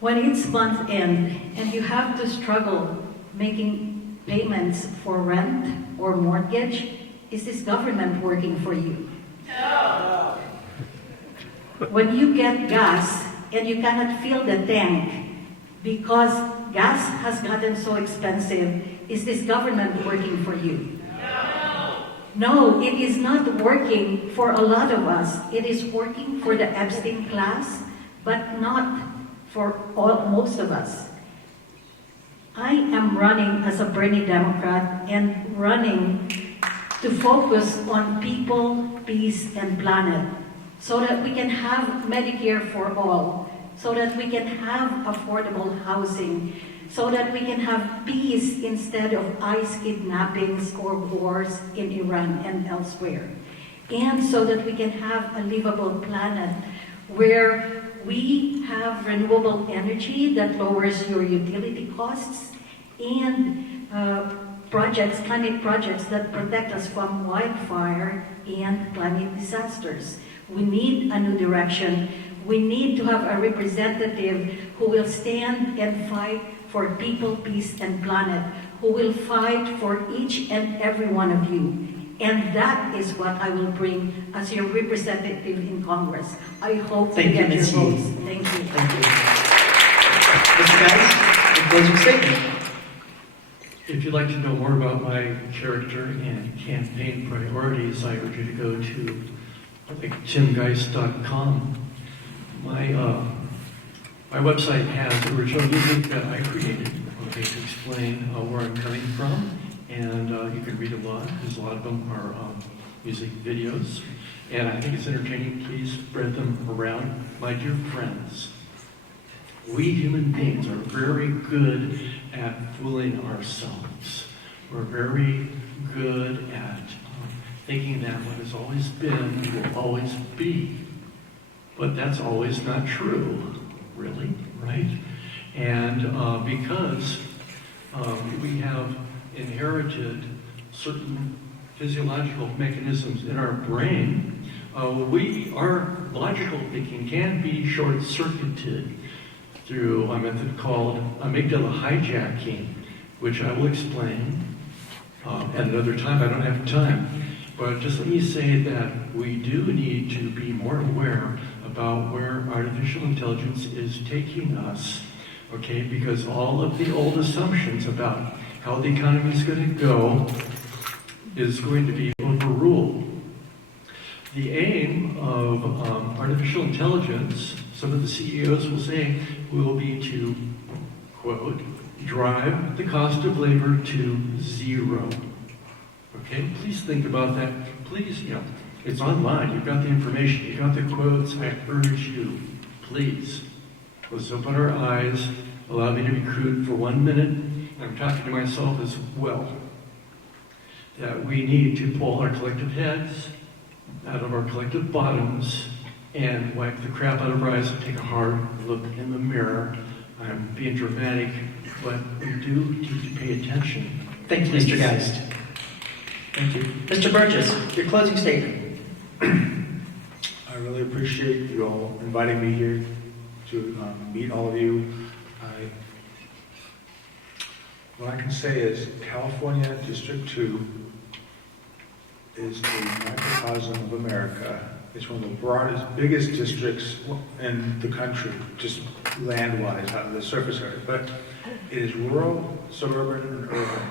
When it's month end and you have to struggle making payments for rent or mortgage, is this government working for you? No. When you get gas and you cannot fill the tank because gas has gotten so expensive, is this government working for you? No, it is not working for a lot of us. It is working for the Epstein class, but not for most of us. I am running as a Bernie Democrat and running to focus on people, peace, and planet, so that we can have Medicare for all, so that we can have affordable housing, so that we can have peace instead of ICE kidnappings or wars in Iran and elsewhere. And so that we can have a livable planet where we have renewable energy that lowers your utility costs and climate projects that protect us from wildfire and climate disasters. We need a new direction. We need to have a representative who will stand and fight for people, peace, and planet, who will fight for each and every one of you. And that is what I will bring as your representative in Congress. I hope to get your votes. Thank you. Thank you. Mr. Valles, your closing statement. If you'd like to know more about my character and campaign priorities, I urge you to go to timgeist.com. My website has original music that I created, to explain where I'm coming from, and you can read a lot, because a lot of them are music videos, and I think it's entertaining. Please spread them around. My dear friends, we human beings are very good at fooling ourselves. We're very good at thinking that what has always been will always be. But that's always not true, really, right? And because we have inherited certain physiological mechanisms in our brain, our logical thinking can be short-circuited through a method called amygdala hijacking, which I will explain at another time. I don't have time. But just let me say that we do need to be more aware about where artificial intelligence is taking us, okay? Because all of the old assumptions about how the economy is going to go is going to be overruled. The aim of artificial intelligence, some of the CEOs will say, will be to, quote, drive the cost of labor to zero. Okay, please think about that. Please, it's online. You've got the information. You've got the quotes. I urge you, please, let's open our eyes. Allow me to be crude for 1 minute. I'm talking to myself as well. That we need to pull our collective heads out of our collective bottoms and wipe the crap out of our eyes and take a hard look in the mirror. I'm being dramatic, but we do need to pay attention. Thank you, Mr. Geist. Thank you. Mr. Burgess, your closing statement. I really appreciate you all inviting me here to meet all of you. What I can say is California District 2 is a microcosm of America. It's one of the broadest, biggest districts in the country, just land-wise, out of the surface area. But it is rural, suburban, and urban.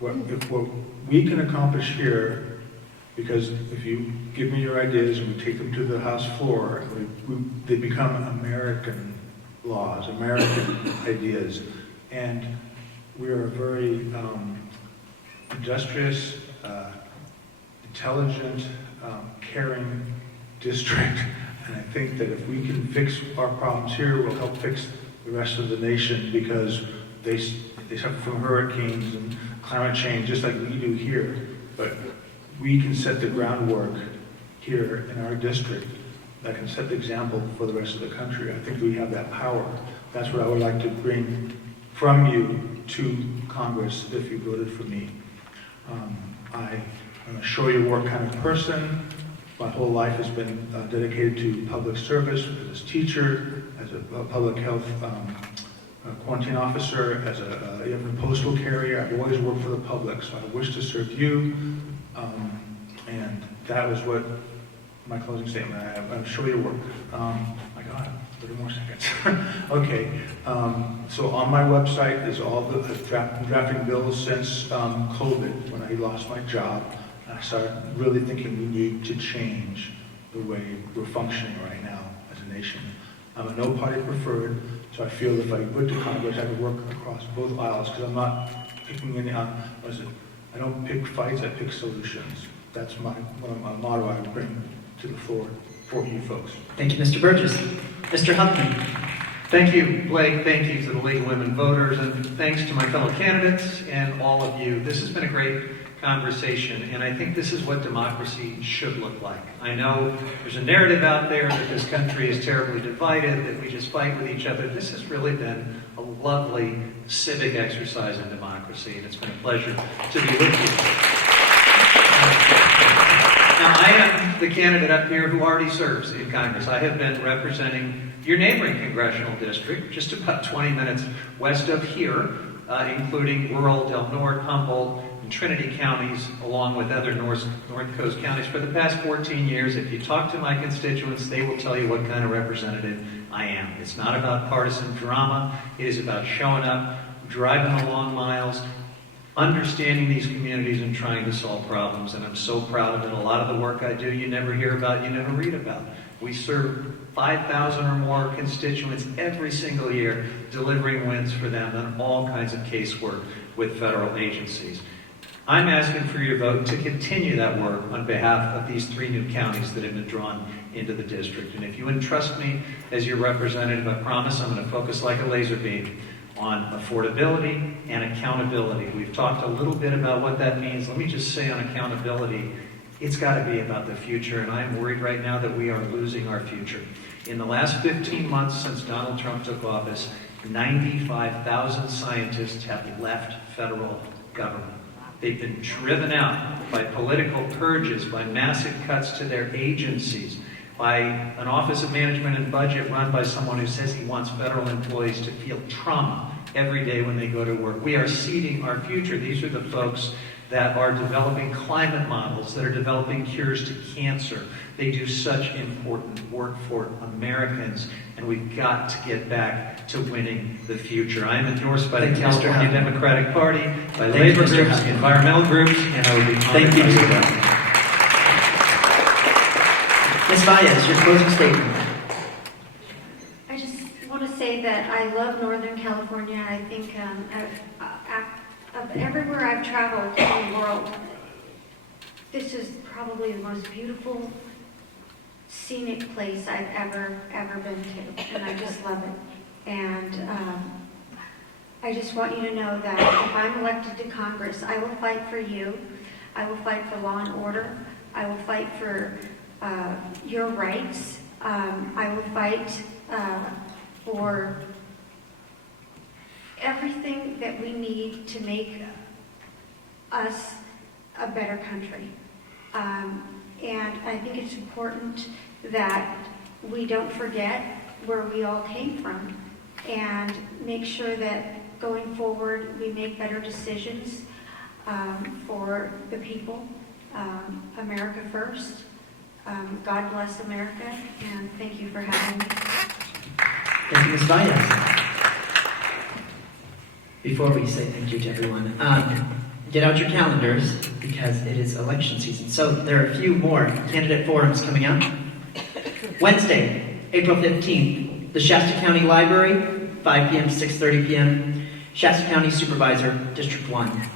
What we can accomplish here, because if you give me your ideas and we take them to the House floor, they become American laws, American ideas. And we are a very industrious, intelligent, caring district. And I think that if we can fix our problems here, we'll help fix the rest of the nation, because they suffer from hurricanes and climate change just like we do here. But we can set the groundwork here in our district that can set the example for the rest of the country. I think we have that power. That's what I would like to bring from you to Congress if you voted for me. I'm a show your work kind of person. My whole life has been dedicated to public service as a teacher, as a public health quarantine officer, as a postal carrier. I've always worked for the public, so I wish to serve you. And that was what my closing statement. I'm show your work. My God, 30 more seconds. Okay. So on my website is all the drafting bills since COVID, when I lost my job. I started really thinking we need to change the way we're functioning right now as a nation. I'm a no-party preferred, so I feel if I went to Congress, I could work across both aisles, because I'm not picking any on, I don't pick fights, I pick solutions. That's my motto I bring to the floor for you folks. Thank you, Mr. Burgess. Mr. Huffman. Thank you, Blake. Thank you to the League of Women Voters, and thanks to my fellow candidates and all of you. This has been a great conversation, and I think this is what democracy should look like. I know there's a narrative out there that this country is terribly divided, that we just fight with each other. This has really been a lovely civic exercise in democracy, and it's been a pleasure to be with you. Now, I am the candidate up here who already serves in Congress. I have been representing your neighboring congressional district, just about 20 minutes west of here, including rural Del Norte, Humboldt, and Trinity counties, along with other North Coast counties for the past 14 years. If you talk to my constituents, they will tell you what kind of representative I am. It's not about partisan drama. It is about showing up, driving the long miles, understanding these communities and trying to solve problems, and I'm so proud of it. A lot of the work I do, you never hear about, you never read about. We serve 5,000 or more constituents every single year, delivering wins for them on all kinds of casework with federal agencies. I'm asking for your vote to continue that work on behalf of these 3 new counties that have been drawn into the district. And if you entrust me as your representative, I promise I'm going to focus like a laser beam on affordability and accountability. We've talked a little bit about what that means. Let me just say on accountability, it's got to be about the future, and I'm worried right now that we are losing our future. In the last 15 months since Donald Trump took office, 95,000 scientists have left federal government. They've been driven out by political purges, by massive cuts to their agencies, by an Office of Management and Budget run by someone who says he wants federal employees to feel trauma every day when they go to work. We are ceding our future. These are the folks that are developing climate models, that are developing cures to cancer. They do such important work for Americans, and we've got to get back to winning the future. I am endorsed by the California Democratic Party, by labor groups, environmental groups, and I will be Thank you. Ms. Valles, your closing statement. I just want to say that I love Northern California. I think of everywhere I've traveled in the world, this is probably the most beautiful, scenic place I've ever been to, and I just love it. And I just want you to know that if I'm elected to Congress, I will fight for you. I will fight for law and order. I will fight for your rights. I will fight for everything that we need to make us a better country. And I think it's important that we don't forget where we all came from and make sure that going forward we make better decisions for the people. America first. God bless America, and thank you for having me. Thank you, Ms. Valles. Before we say thank you to everyone, get out your calendars because it is election season. So there are a few more candidate forums coming up. Wednesday, April 15th, the Shasta County Library, 5 p.m. to 6:30 p.m., Shasta County Supervisor, District 1.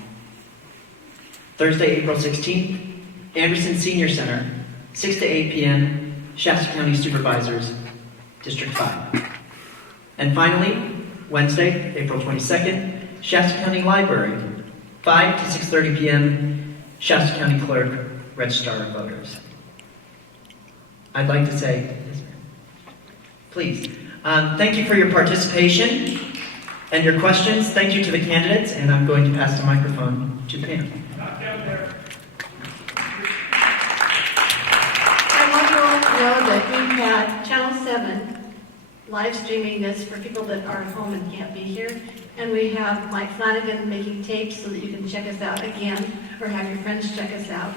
Thursday, April 16th, Anderson Senior Center, 6 to 8 p.m., Shasta County Supervisors, District 5. And finally, Wednesday, April 22nd, Shasta County Library, 5 to 6:30 p.m., Shasta County Clerk, Registrar of Voters. I'd like to say, please, thank you for your participation and your questions. Thank you to the candidates, and I'm going to pass the microphone to Pam. I want you all to know that we had Channel 7 live streaming this for people that are at home and can't be here. And we have Mike Flanagan making tapes so that you can check us out again or have your friends check us out.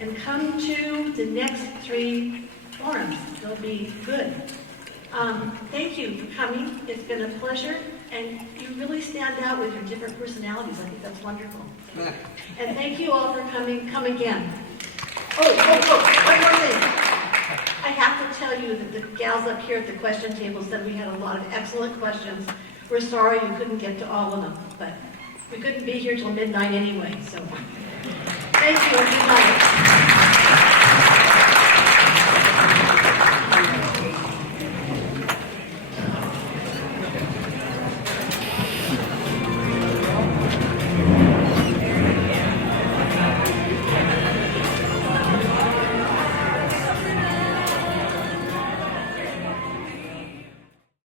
And come to the next 3 forums. They'll be good. Thank you for coming. It's been a pleasure. And you really stand out with your different personalities. I think that's wonderful. And thank you all for coming. Come again. Oh, one more thing. I have to tell you that the gals up here at the question table said we had a lot of excellent questions. We're sorry you couldn't get to all of them, but we couldn't be here till midnight anyway, so thank you and good night.